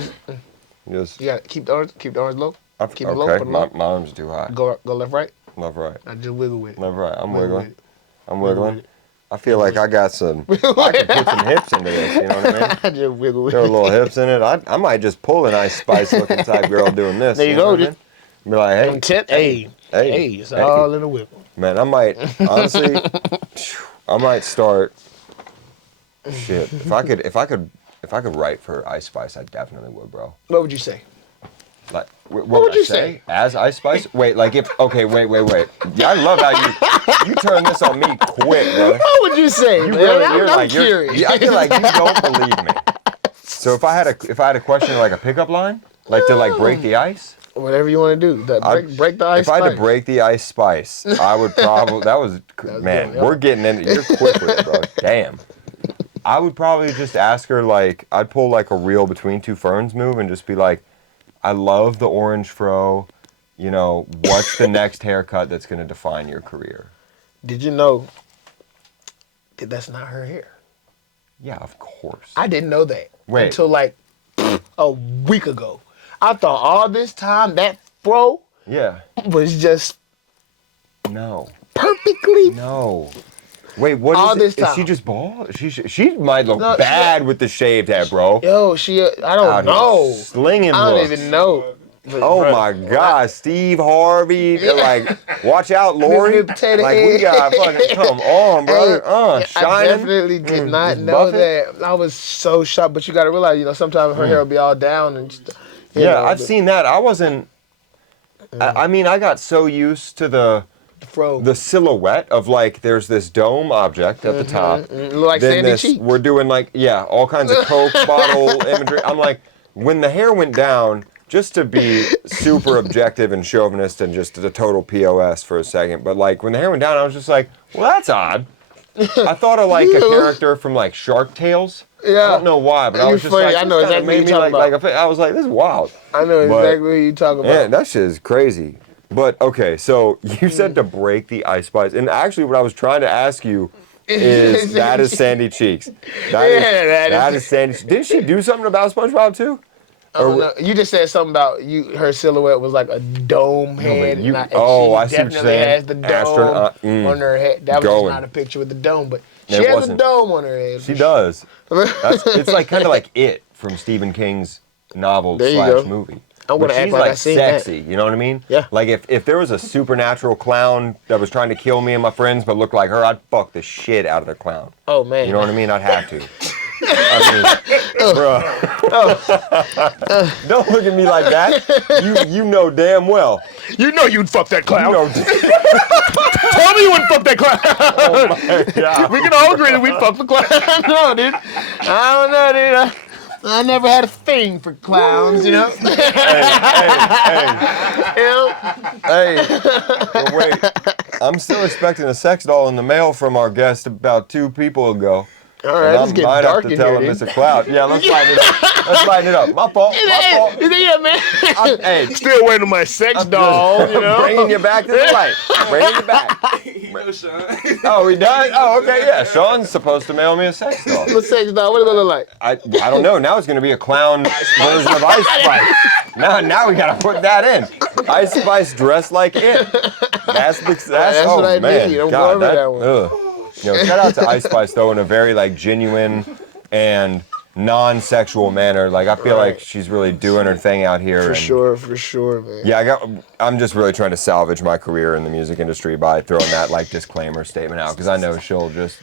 Just You got to keep the arms low. Keep it low. okay, Put it my low. arms too high. Go left, right. Left, right, I just wiggle with it. left, right. I'm Wiggle wiggling. with it. I'm Wiggle wiggling. with it. I feel like I got some. I can put some hips into this. You know what I mean? I just wiggle with Throw it. little hips in it. I might just pull a nice Spice looking type girl doing this. There you know go, what I mean? Be like, hey, Intent, hey, it's hey. all in the wiggle. Man, I might honestly, I might start. Shit, if I could write for Ice Spice, I definitely would, bro. What would you say? Like, what would I you say? as Ice Spice? Wait, like if wait. Yeah, I love how you turn this on me quick, bro. What would you say? You man? really, I'm, you're I'm like, curious. I feel like you don't believe me. So if I had a question like a pickup line, like to like break the ice. Whatever you want to do. Break the ice. If I had to Spice. break the Ice Spice, I would probably. That was man. good, yeah. We're getting into. You're quick with it, bro. Damn. I would probably just ask her like I'd pull like a real between two ferns move and just be like, I love the orange fro. You know, what's the next haircut that's going to define your career? Did you know that that's not her hair? Yeah, of course. I didn't know that Wait. until like a week ago. I thought all this time that fro Yeah. was just No. perfectly. No. Wait, what All is this it? Is time. she just bald? She might look No, bad with the shaved head, bro. Yo, I don't Out here know. slinging I don't looks. even know. But, Oh bro, my God, Steve Harvey! They're like, watch out, Lori! Mr. Potato Like we Head. got fucking come on, brother. Hey, I shining. definitely did not just know buff it. that. I was so shocked, but you got to realize, sometimes her hair will be all down and. Yeah, I've seen that. I wasn't. I mean, I got so used to the fro. silhouette of like, there's this dome object at the top. Look like Then Sandy this, Cheeks. we're doing like, all kinds of Coke bottle imagery. I'm like, when the hair went down, just to be super objective and chauvinist and just a total POS for a second, but like when the hair went down, I was just like, well, that's odd. I thought of like a character from like Shark Tales. Yeah. I don't know why, but I was just funny. like, I know this kinda exactly made what me you're talking I was like, this is wild. I know But- exactly what you're talking about. Man, that shit is crazy. But okay, so you said to break the Ice Spice, and actually, what I was trying to ask you is that is Sandy Cheeks. That is Sandy. Didn't she do something about SpongeBob too? I don't know. You just said something about her silhouette was like a dome head. you- and I she see what you're definitely saying. has the dome on her head. That was Going. just not a picture with the dome, but It she has wasn't. a dome on her head. She does. It's like kind of like It from Stephen King's novel There you slash go. movie. I'm But gonna act she's like I like seen that. sexy, you know what I mean? Yeah. Like if there was a supernatural clown that was trying to kill me and my friends but looked like her, I'd fuck the shit out of the clown. Oh man. You know what I mean? I'd have to. I mean, bro. Don't look at me like that. You know damn well. You know you'd fuck that You clown. know, Tell me you wouldn't fuck that clown. oh my God. We can all agree that we'd fuck the clown. No, dude. I don't know, dude. I never had a thing for clowns, you know? Hey, but wait. I'm still expecting a sex doll in the mail from our guest about 2 people ago. All right, And it's I getting might dark have to in tell here, him dude. it's a cloud. Yeah, let's lighten it up. Let's lighten it up. My fault. My fault. Yeah, man. Hey, Still waiting on my sex I'm doll, just you know? bringing you back to the light. Bringing you back. You know, Sean. Oh, we done? Oh, okay, yeah. Sean's supposed to mail me a sex doll. The sex doll, what does it look like? I don't know. Now it's going to be a clown version of Ice Spice. Now we got to put that in. Ice Spice dressed like It. That's oh, what I man. need. I'm God, going for that one. ugh. You know, shout out to Ice Spice though in a very like genuine and non-sexual manner. Like I feel like she's really doing her thing out here. For sure, man. Yeah, I'm just really trying to salvage my career in the music industry by throwing that like disclaimer statement out because I know she'll just,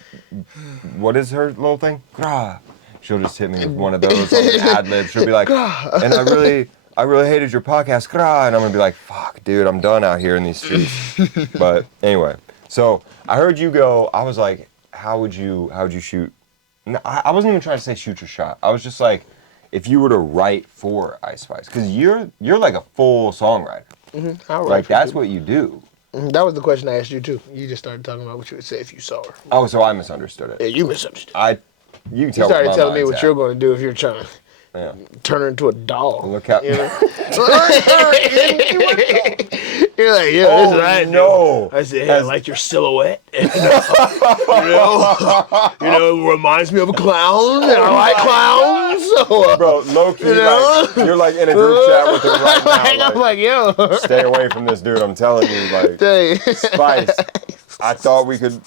what is her little thing? Grah. She'll just hit me with one of those on the ad lib. She'll be like, and I really hated your podcast, grah, and I'm gonna be like, fuck, dude, I'm done out here in these streets. But anyway, so I heard you go. I was like, how would you shoot? No, I wasn't even trying to say shoot your shot. I was just like, if you were to write for Ice Spice, because you're like a full songwriter. I'll write Like for that's you. what you do. That was the question I asked you too. You just started talking about what you would say if you saw her. Oh, so I misunderstood Yeah, it. you misunderstood. You You tell started my telling me mind's what at. you're going to do if you're trying to Yeah. turn her into a doll. Look how. You know? You're like, yeah, this is what I do. no. I said, hey, I like your silhouette. You know, it reminds me of a clown, and I like clowns. So, Bro, low key, You know? like, you're like in a group chat with her right now. I'm like, yo. Stay away from this dude. I'm telling you, like, Hey. Spice. I thought we could,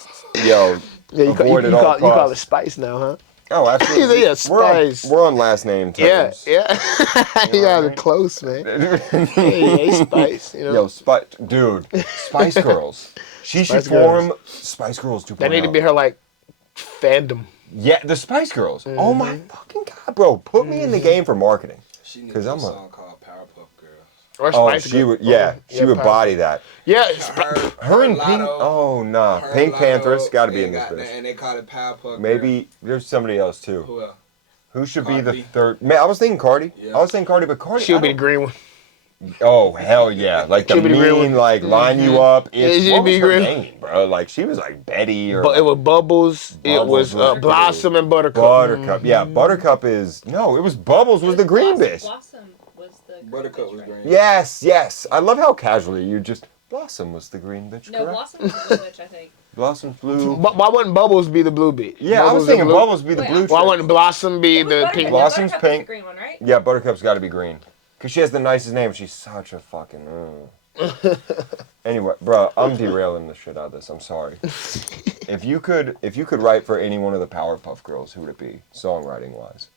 yo, Yeah, you avoid it call, all you call it costs. Spice now, huh? Oh, absolutely. Yeah, Spice. We're on last name Yeah, terms. yeah. You guys are close, man. Hey, Spice, you know. Yo, dude, Spice Girls. She should Spice Girls. form Spice Girls 2.0. That need to be her, like, fandom. Yeah, the Spice Girls. Oh my fucking God, bro. Put me in the game for marketing. She needs 'Cause a I'm a- song called Powerpuff Girls. Or Oh, Spice she Girl. would, yeah, she would Power- body that. Yeah, Her and Pink, Lotto, oh nah, her Pink Lotto, Pantheress got to be they in this got bitch. that, and they call it Powerpuff Maybe there's somebody else too. Girls. Who else? Who should be the Cardi. third? Man, I was thinking Cardi. Yeah. I was thinking Cardi, but Cardi. she'll I be the don't- green one. Oh hell yeah! Like the She'll be the real mean, one. like line you up. Yeah, It's, she'll what be was her real. name, bro? Like she was like Betty or But it was Bubbles. It Bubbles was was Blossom and Buttercup. Buttercup. Yeah, Buttercup is no. It was Bubbles was the green bitch. Blossom was the green Buttercup bitch, was right? green. Yes. I love how casually you just Blossom was the green bitch. No, correct? Blossom was the blue bitch, I think. Blossom blue. Why wouldn't Bubbles be the blue bitch? Yeah, I was Bubbles the thinking blue? Bubbles be the Wait, blue. Why chick. wouldn't Blossom be It was the Buttercup. pink? No, Blossom's Buttercup was pink. the green one, right? Yeah, Buttercup's got to be green. Cause she has the nicest name. She's such a fucking. Anyway, bro, I'm derailing the shit out of this. I'm sorry. If you could write for any one of the Powerpuff Girls, who would it be, songwriting wise?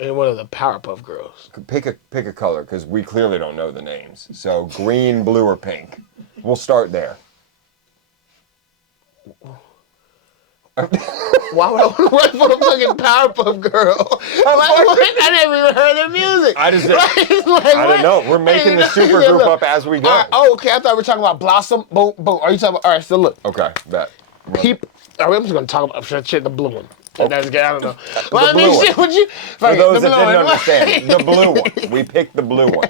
And one of the Powerpuff Girls. Pick a color, because we clearly don't know the names. So green, blue, or pink. We'll start there. Why would I want to write for the fucking Powerpuff Girl? Like, what? I never even heard their music. I just- Like, I don't know. We're making the super group up as we go. All right, oh, okay. I thought we were talking about Blossom. Boom, boom. Are you talking about? All right. So look, Okay, bet. peep. All right, I'm just gonna talk about shit. The blue one. That's good. I don't know. blue one. Shit, would you? For Fuck it, those the that blue didn't one. understand, the blue one. We picked the blue one.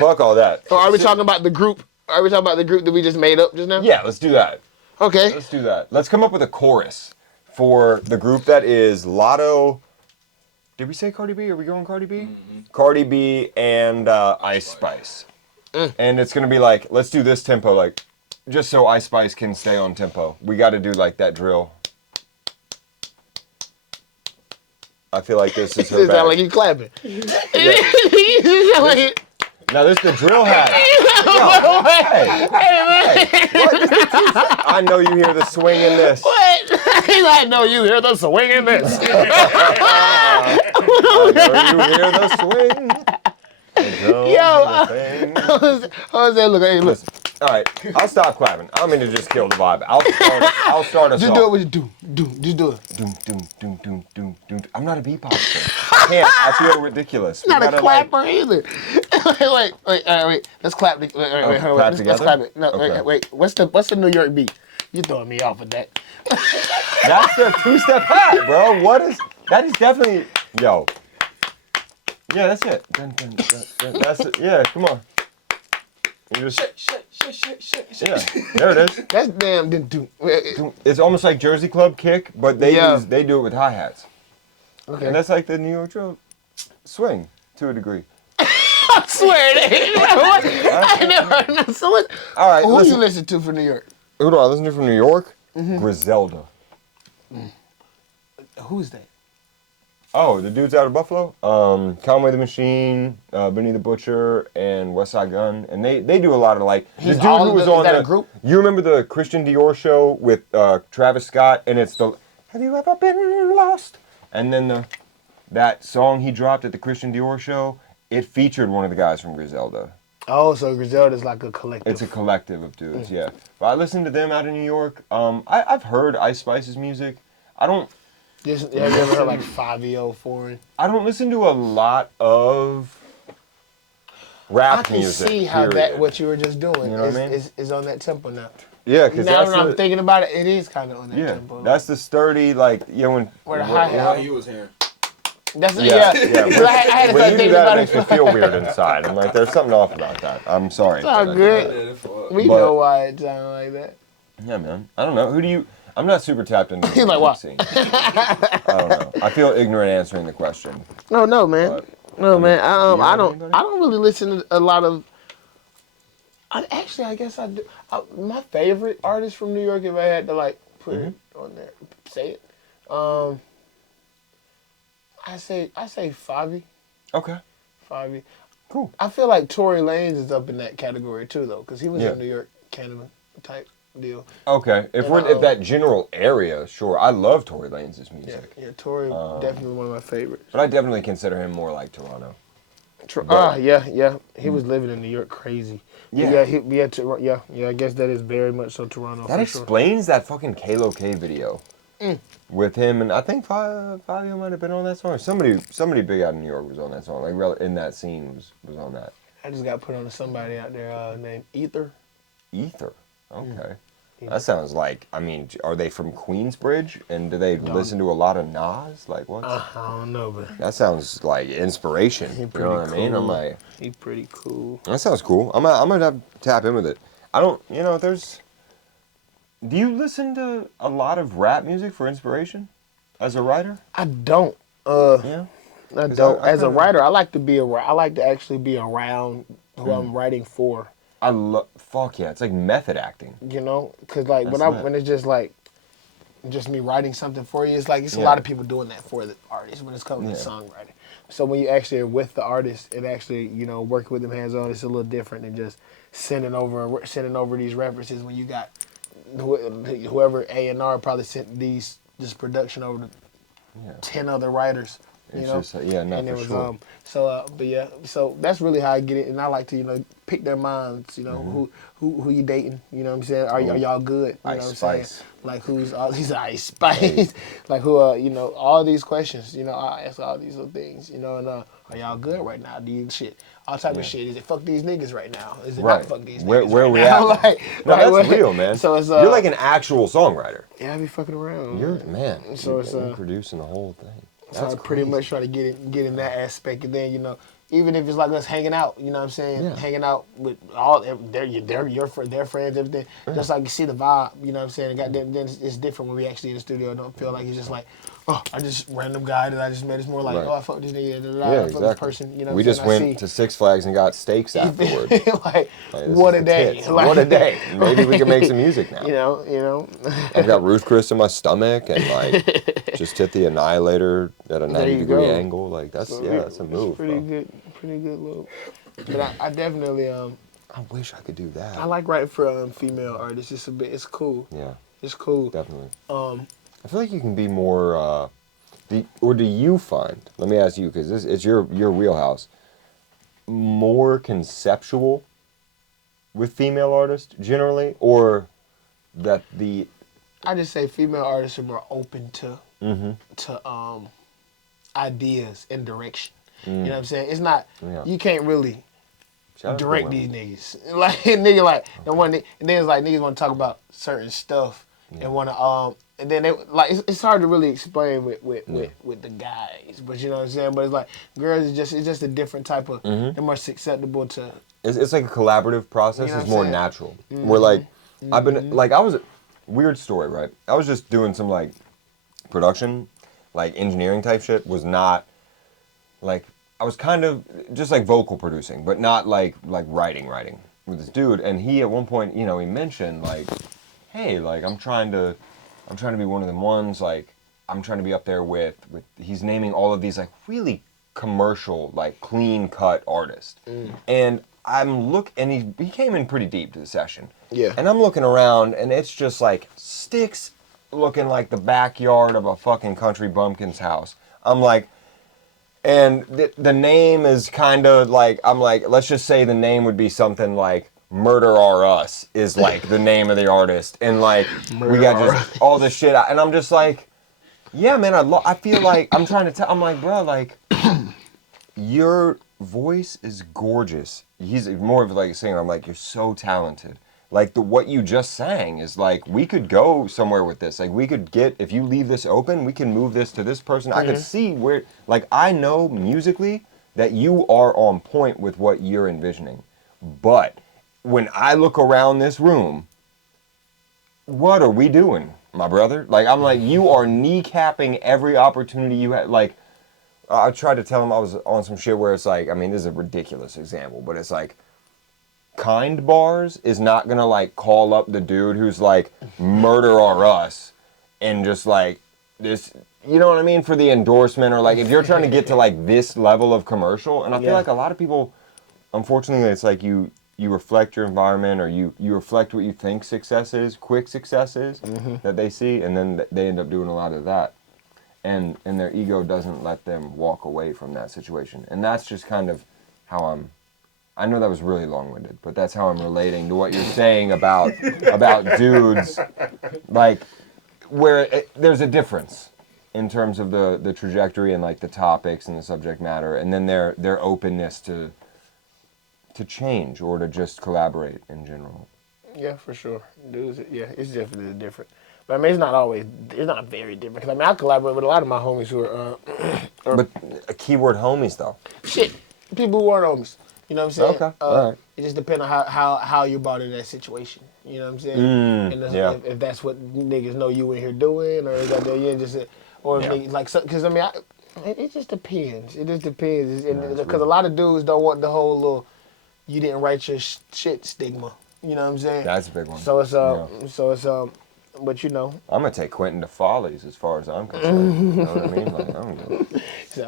Fuck all that. Or are we talking about the group? Are we talking about the group that we just made up just now? Yeah, let's do that. Okay. Let's do that. Let's come up with a chorus for the group that is Lotto. Did we say Cardi B? Are we going Cardi B? Mm-hmm. Cardi B and Ice Spice. And it's going to be like, let's do this tempo, like, just so Ice Spice can stay on tempo. We got to do like that drill. I feel like this is her It sound bag. like you clapping. Yeah. You sound like it. Now this is the drill hat. Yo, hey, what? I know you hear the swing in this. What? I know you hear the swing in this. I know you hear the swing. Yo, how's that look? Hey, look. Listen, all right, I'll stop clapping. I don't mean to just kill the vibe. I'll start us Just off. do it with your just do it. Doom, doom, doom, doom, doom, doom. I'm not a beatboxer. I can't. I feel ridiculous. Not We a gotta, clapper either. wait, all right, wait. Let's clap. Wait, clap let's together? clap it. No, Okay. wait. What's the New York beat? You throwing me off with that? That's the two-step hat, bro. That is definitely, yo. Yeah, that's it. Dun, dun, dun, dun. That's it. Yeah, come on. You just, Shit. yeah, there it is. That's damn. Do. It's almost like Jersey Club kick, but they do it with hi-hats. Okay. And that's like the New York drill swing to a degree. I swear it ain't. I never heard no. So what? All right, Who listen. you listen to from New York? Who do I listen to from New York? Mm-hmm. Griselda. Who's that? Oh, the dudes out of Buffalo? Conway the Machine, Benny the Butcher, and West Side Gun. And they do a lot of like, the He's dude all who of was the- is on that a the, group? you remember the Christian Dior show with Travis Scott? And it's the, have you ever been lost? And then that song he dropped at the Christian Dior show, it featured one of the guys from Griselda. Oh, so Griselda's like a collective. It's a collective of dudes, yeah. But I listened to them out in New York. I've heard Ice Spice's music. Have you ever heard like Fabio Foreign? I don't listen to a lot of rap I can music. see how period. what you were just doing You know what I mean? is on that tempo now. Yeah, because Now that's that I'm the, thinking about it, it is kind of on that yeah, tempo. that's the sturdy like when Where the when- hi-hat. You was hearing. That's Yeah, yeah. yeah. Because I had to When start you do thinking that, about it it. makes me feel weird inside. I'm like, there's something off about that. I'm sorry. It's all that I do good. that. We But- know why it sounded like that. Yeah, man. I don't know. Who do you? I'm not super tapped into. He's the like, what? scene. I don't know. I feel ignorant answering the question. No, man. But- No, man. Do you I have don't. anybody? I don't really listen to a lot of. I guess I do. My favorite artist from New York, if I had to like put it on there, say it. I say Favi. Okay. Favi. Cool. I feel like Tory Lanez is up in that category too, though, because he was Yeah. in New York, Canada type deal. Okay. If And, we're if that general area, sure. I love Tory Lanez's Yeah, music, yeah. Tory definitely one of my favorites. but I definitely consider him more like Toronto. Yeah. He was living in New York, crazy. Yeah. Yeah. I guess that is very much so Toronto. That for sure. explains that fucking Kalo K video with him, and I think Fabio might have been on that song. Or somebody big out in New York was on that song. Like in that scene was on that. I just got put on to somebody out there named Ether. Ether. Okay. That sounds like. I mean, are they from Queensbridge? And do they listen to a lot of Nas? Like what? I don't know, but That sounds like inspiration. You know what I mean? I'm cool. like, he pretty cool. that sounds cool. I'm gonna have to tap in with it. I don't. There's. Do you listen to a lot of rap music for inspiration as a writer? I don't. Yeah. I 'Cause don't. I As a kinda- writer, I like to be around. I like to actually be around who I'm writing for. I love. Fuck yeah! It's like method acting. You know, because like That's lit. when it's just like just me writing something for you, it's like it's a Yeah. lot of people doing that for the artist when it's coming to Yeah. songwriting. So when you actually are with the artist and actually working with them hands on, it's a little different than just sending over these references when you got whoever A&R probably sent this production over to Yeah. 10 other writers. You It's know? just yeah, not And it for was sure. but yeah, so that's really how I get it, and I like to pick their minds. Who you dating? You know what I'm saying? Are y'all good? You know Ice what I'm saying? Spice. Like who's all these Ice Spice? Like who? All these questions. I ask all these little things. And are y'all good right now? Do you shit? All type of shit. Is it fuck these niggas right now? Is it Right. not fuck these Where niggas where right we now? at? Like, No, that's what- real, man. So it's You're like an actual songwriter. yeah, I be fucking around. You're man. So you- it's, you're producing the whole thing. So That's I pretty crazy. much try to get in that aspect, and then even if it's like us hanging out, you know what I'm saying? Yeah. Hanging out with all their friends, everything. Just like you see the vibe, you know what I'm saying? Then it's different when we actually in the studio. Don't feel like it's just like, oh, I just random guy that I just met. It's more like, Right. oh, I fuck this nigga, Yeah, I fuck this exactly. person. You know what We I'm just saying? went to Six Flags and got steaks afterward. like, Like, this what is a the day. tits. Like, What a day. Maybe we can make some music now. You know. I've got Ruth Chris in my stomach and like just hit the Annihilator at a There you 90-degree go. angle. Like that's So that's a it's move, pretty bro. pretty good look. But I definitely I wish I could do that. I like writing for female artists. It's cool. Yeah, It's cool. definitely. Um, I feel like you can be more. Or do you find? Let me ask you, because it's your wheelhouse. More conceptual with female artists generally, or that the I just say female artists are more open to Mm-hmm. ideas and direction. You know what I'm saying? It's not Yeah. you can't really Shout out to direct women. these niggas. Like nigga like and then it's like niggas want to talk about certain stuff and want to and then they like it's hard to really explain with the guys, but you know what I'm saying. But it's like girls it's just a different type of they're more susceptible to. It's like a collaborative process. You know It's what I'm more saying? natural. Where like I've been like I was weird story, right? I was just doing some like production, like engineering type shit. Was not like I was kind of just like vocal producing, but not like writing with this dude. And he at one point, you know, he mentioned like, hey, like I'm trying to be one of them ones. Like I'm trying to be up there with. He's naming all of these like really commercial, like clean cut artists, and and he came in pretty deep to the session. Yeah. And I'm looking around, and it's just like sticks looking like the backyard of a fucking country bumpkin's house. I'm like, and the name is kind of like, I'm like, let's just say the name would be something like Murder R Us is like the name of the artist. And like, we got just all this shit. And I'm just like, yeah, man, I feel like, I'm trying to tell, I'm like, bro, like, your voice is gorgeous. He's more of like a singer. I'm like, you're so talented. Like what you just sang is like, we could go somewhere with this. Like we could if you leave this open, we can move this to this person. I could see where, like I know musically that you are on point with what you're envisioning. But when I look around this room, what are we doing, my brother? Like I'm like, you are kneecapping every opportunity you had. Like I tried to tell him I was on some shit where it's like, I mean, this is a ridiculous example, but it's like, Kind Bars is not gonna like call up the dude who's like Murder R Us and just like this, you know what I mean, for the endorsement, or like if you're trying to get to like this level of commercial. And I feel like a lot of people, unfortunately, it's like you reflect your environment, or you reflect what you think success is, quick success is that they see, and then they end up doing a lot of that, and their ego doesn't let them walk away from that situation. And that's just kind of how I know that was really long-winded, but that's how I'm relating to what you're saying about dudes, like where there's a difference in terms of the trajectory and like the topics and the subject matter, and then their openness to change or to just collaborate in general. Yeah, for sure. Dudes, yeah, it's definitely different. But I mean, it's not very different. Cause I mean, I collaborate with a lot of my homies who are. But a keyword homies though. Shit, people who aren't homies. You know what I'm saying? Okay, all right. It just depends on how you're about in that situation. You know what I'm saying? And yeah. if that's what niggas know you in here doing, or is that you ain't just, or if niggas, like, because I mean, it just depends. It just depends, because a lot of dudes don't want the whole little, you didn't write your shit stigma. You know what I'm saying? That's a big one. So it's but you know. I'm gonna take Quentin to Follies as far as I'm concerned. You know what I mean? Like I'm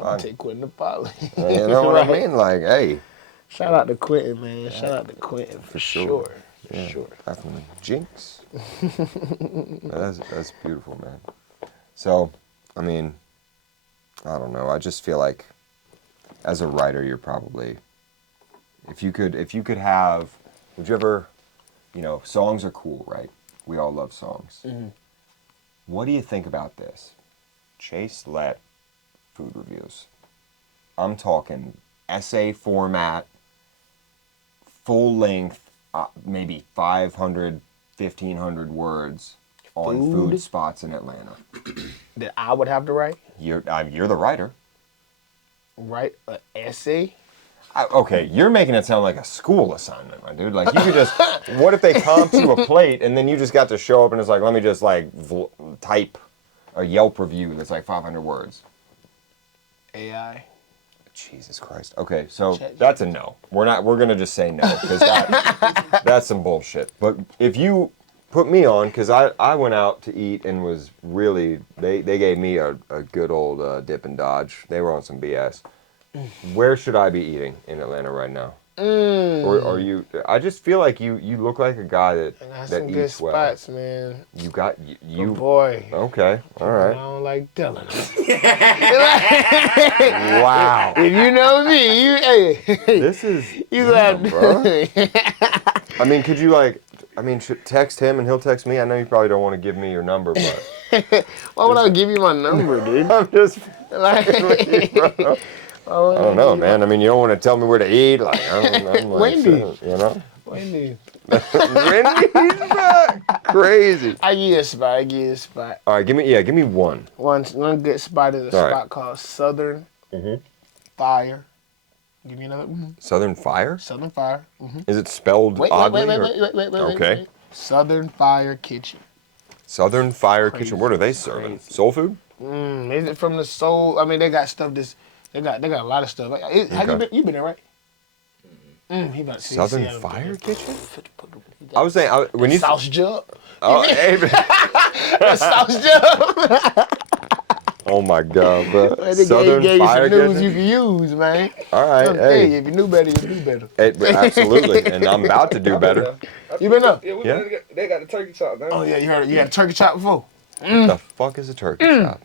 gonna take Quentin to Polly. You know what I mean? Like, hey. Shout out to Quentin, man. Shout out to Quentin for sure. Yeah, sure. Definitely. Jinx. That's beautiful, man. So, I mean, I don't know. I just feel like as a writer, you're probably, if you could have, would you ever, you know, songs are cool, right? We all love songs. Mm-hmm. What do you think about this? Chase Lett food reviews. I'm talking essay format, full length, maybe 500, 1,500 words on food spots in Atlanta. That I would have to write? You're the writer. Write an essay? Okay, you're making it sound like a school assignment, my dude. Like you could just, what if they comped you a plate and then you just got to show up and it's like, let me just like type a Yelp review that's like 500 words. AI. Jesus Christ. Okay, so that's a no. We're gonna just say no because that's some bullshit. But if you put me on, because I went out to eat and was really, they gave me a good old dip and dodge. They were on some BS. Where should I be eating in Atlanta right now? Or are you? I just feel like you look like a guy that some good eats well. spots, man. You got you. Oh boy. Okay, all I right. don't like telling them. Wow. If you know me, This is. you damn, got. bro. I mean, could you should text him and he'll text me? I know you probably don't want to give me your number, but. Why would I give you my number, dude? I'm just. Like, Bro. I don't know, man. I mean, you don't want to tell me where to eat. Like, I'm like, Wendy. you know? Wendy. Wendy's back. Crazy. I give you a spot. All right, give me one. One good spot is a All right. spot called Southern Fire. Give me another one. Southern Fire? Southern Fire. Is it spelled oddly? Wait. Okay. Southern Fire Kitchen. Southern Fire Crazy. Kitchen. What are they serving? Soul food? Is it from the soul? I mean, they got stuff. They got a lot of stuff. Like, have you been there, right? He about to see Southern see Fire Kitchen? I was saying when you sauce jug. Oh, hey, The sauce jug. oh my God, bro. They Southern gave you Fire some news Kitchen. you can use, man. All right, Hey, hey. if you knew better, you do better. Absolutely, and I'm about to do better. You been up? Yeah. They got the turkey chop now. Oh yeah, you heard it. You had a turkey chop before. What the fuck is a turkey chop?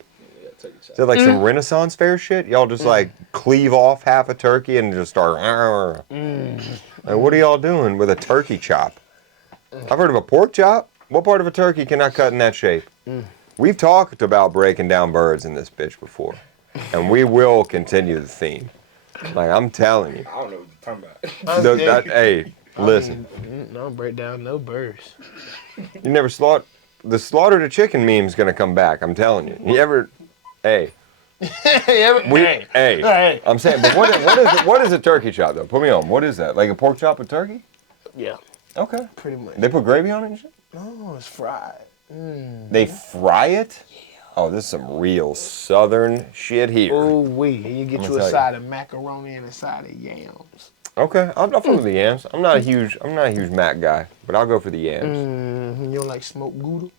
Is it like some Renaissance fair shit? Y'all just like cleave off half a turkey and just start. Like, what are y'all doing with a turkey chop? I've heard of a pork chop. What part of a turkey can I cut in that shape? We've talked about breaking down birds in this bitch before, and we will continue the theme. Like I'm telling you. I don't know what you're talking about. Hey, listen. Don't break down no birds. You never the slaughter to chicken meme's gonna come back. I'm telling you. You ever? Hey. Hey. I'm saying, but what is a turkey chop though? Put me on. What is that? Like a pork chop with turkey? Yeah, Okay. pretty much. They put gravy on it and shit? No, it's fried. They fry it? Yeah. Oh, this is some real southern shit here. Oh wait, and you get I'm you gonna a tell side of macaroni and a side of yams. Okay, I'll follow the yams. I'm not a huge mac guy, but I'll go for the yams. You don't like smoked Gouda?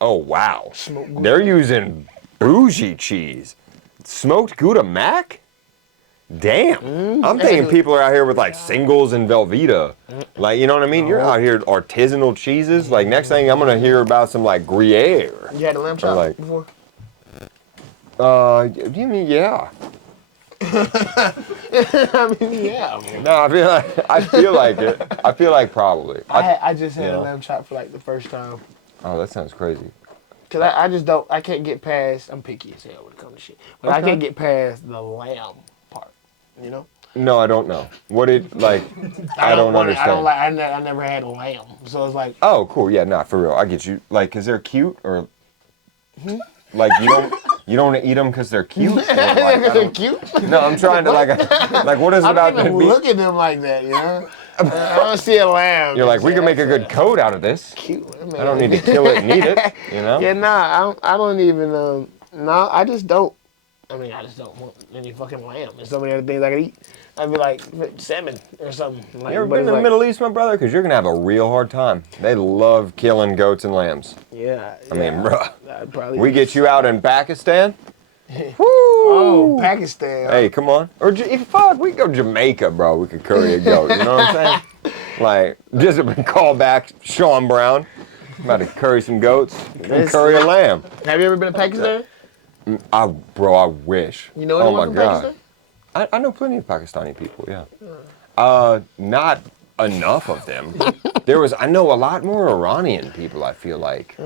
Oh wow. Smoked Gouda. They're using bougie cheese. Smoked Gouda mac? Damn. I'm thinking people are out here with like singles and Velveeta. Like, you know what I mean? You're out here artisanal cheeses. Like, next thing I'm going to hear about some like Gruyere. You had a lamb chop like- before? You mean, yeah. I mean, yeah. Man. No, I feel like it. I feel like probably. I just had yeah. a lamb chop for like the first time. Oh, that sounds crazy. Cause I just don't, I can't get past, I'm picky as hell when it comes to shit. But I can't get past the lamb part, you know? No, I don't know. What it, like, I don't understand. I don't like, I never had a lamb. So it's like. Oh, cool. Yeah, nah, for real. I get you. Like, cause they're cute or, like, you don't eat them cause they're cute? Or, like, Because they're cute? no, I'm trying to, like, what is it I about don't even the look at them like that, you know? I don't see a lamb. You're like, we can make a good coat out of this. Cute. I don't need to kill it and eat it, you know? Yeah, nah, I don't even, no, I just don't. I mean, I just don't want any fucking lamb. There's so many other things I can eat. I'd be like, salmon or something. Like, You ever but been it's to the like, Middle East, my brother? Because you're going to have a real hard time. They love killing goats and lambs. Yeah. I mean, bruh. I'd probably We get you out in Pakistan? Oh, Pakistan. Hey, come on. Or fuck, we go Jamaica, bro. We could curry a goat. You know what I'm saying? Like, just call back Sean Brown. About to curry some goats. And curry a lamb. Have you ever been to Pakistan? Bro, I wish. You know oh anyone my from God. Pakistan? I know plenty of Pakistani people, yeah. Not enough of them. I know a lot more Iranian people, I feel like,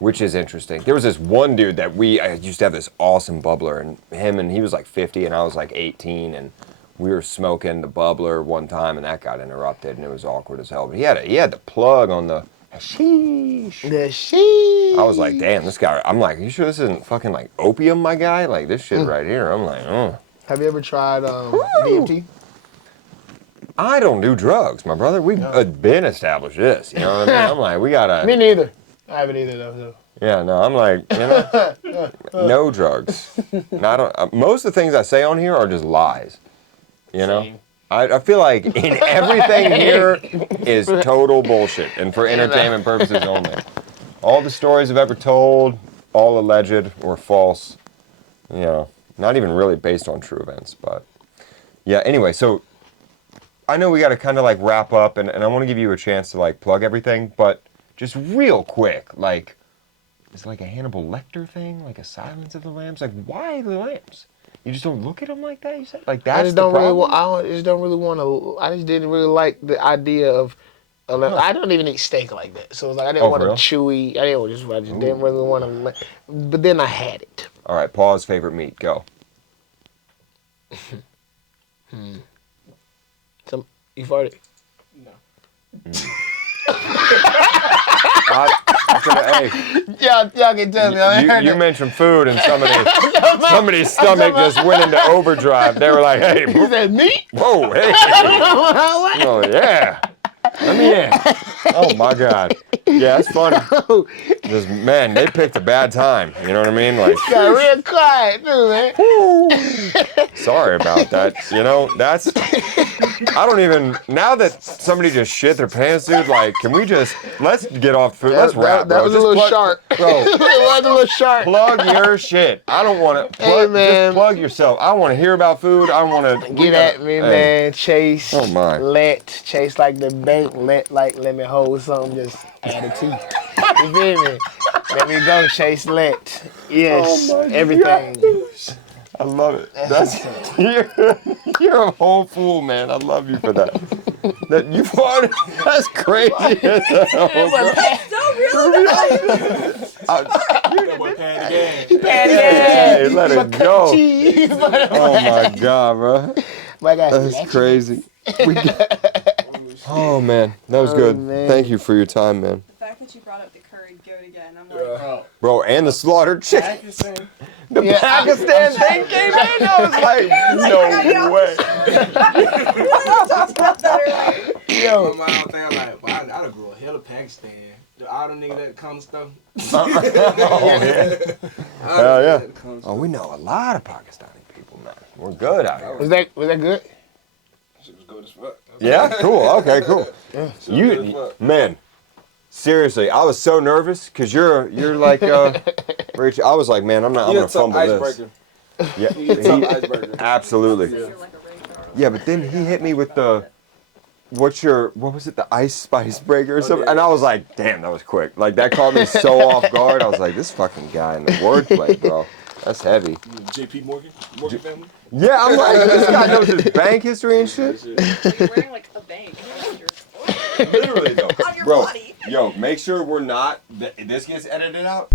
which is interesting. There was this one dude that I used to have this awesome bubbler, and he was like 50 and I was like 18, and we were smoking the bubbler one time and that got interrupted and it was awkward as hell. But he had the plug on the hashish. The sheesh. I was like, damn, this guy, I'm like, you sure this isn't fucking like opium, my guy? Like this shit right here. I'm like, Have you ever tried DMT? I don't do drugs, my brother. We've been established this. You know what I mean? I'm like, we gotta. Me neither. I haven't either though. So. Yeah, no, I'm like, no drugs. Not most of the things I say on here are just lies. You know? Same. I feel like in everything here is total bullshit and for entertainment purposes only. All the stories I've ever told, all alleged or false. You know, not even really based on true events, but yeah, anyway, so I know we got to kind of like wrap up and I want to give you a chance to like plug everything, but just real quick, like, it's like a Hannibal Lecter thing, like a Silence of the Lambs. Like, why the lambs? You just don't look at them like that. You said like that's I just the don't problem. I just don't really want to. I just didn't really like the idea of. I don't even eat steak like that, so it's like I didn't Oh, want for a real? chewy. I just didn't really want to. But then I had it. All right, Paul's favorite meat. Go. You farted. I said, hey, Y'all can tell me. you mentioned food and somebody's stomach just went into overdrive. They were like, hey, Is that meat? whoa, hey. Oh, yeah. Let me in. Oh, my God. Yeah, that's funny. Just, man, they picked a bad time. You know what I mean? Like, Got real quiet too, man. sorry about that. You know, that's, I don't even, now that somebody just shit their pants, dude, like, can we just, let's get off food. Let's wrap, That bro. was a Just little plug- sharp. Bro, It was a little sharp. plug your shit. I don't want to, Hey, man. just plug yourself. I want to hear about food. I want to. Get at me, man. Chase. Oh, my. Lett. Chase like the bank. Lett like let me hold something. Just add a T. You feel me? Let me go. Chase Lett. Yes. Oh, my everything. gosh. I love it. That's you're a whole fool, man. I love you for that. That you farted. That's crazy. Hey, let it go. Oh my God, bro. That's crazy. Oh man, that was good. man. Thank you for your time, man. The fact that you brought up the curried goat again, I'm like, Bro, and the slaughtered chicken. Pakistan. The Yeah. Pakistan thing came in. I was like, no way. we talked about that earlier. Yo, my own thing, I'm like, well, I done grew a hell of Pakistan. All the niggas that come stuff. Oh yeah. Hell yeah. Oh, we know a lot of Pakistani people, man. We're good out here. Was that good? Shit was good as fuck. Yeah, cool. Okay, cool. You, man, seriously, I was so nervous because you're like, Rich. I was like, man, I'm gonna fumble this. Yeah, absolutely. You're like a radar. Yeah, but then he hit me with the, what was it, the ice spice breaker or something? And I was like, damn, that was quick. Like that caught me so off guard. I was like, this fucking guy in the wordplay, bro. That's heavy. JP Morgan family. Yeah, I'm like, this guy knows his bank history and shit. You're wearing like a bank. Literally though. On your Bro, body. yo, make sure we're not, this gets edited out.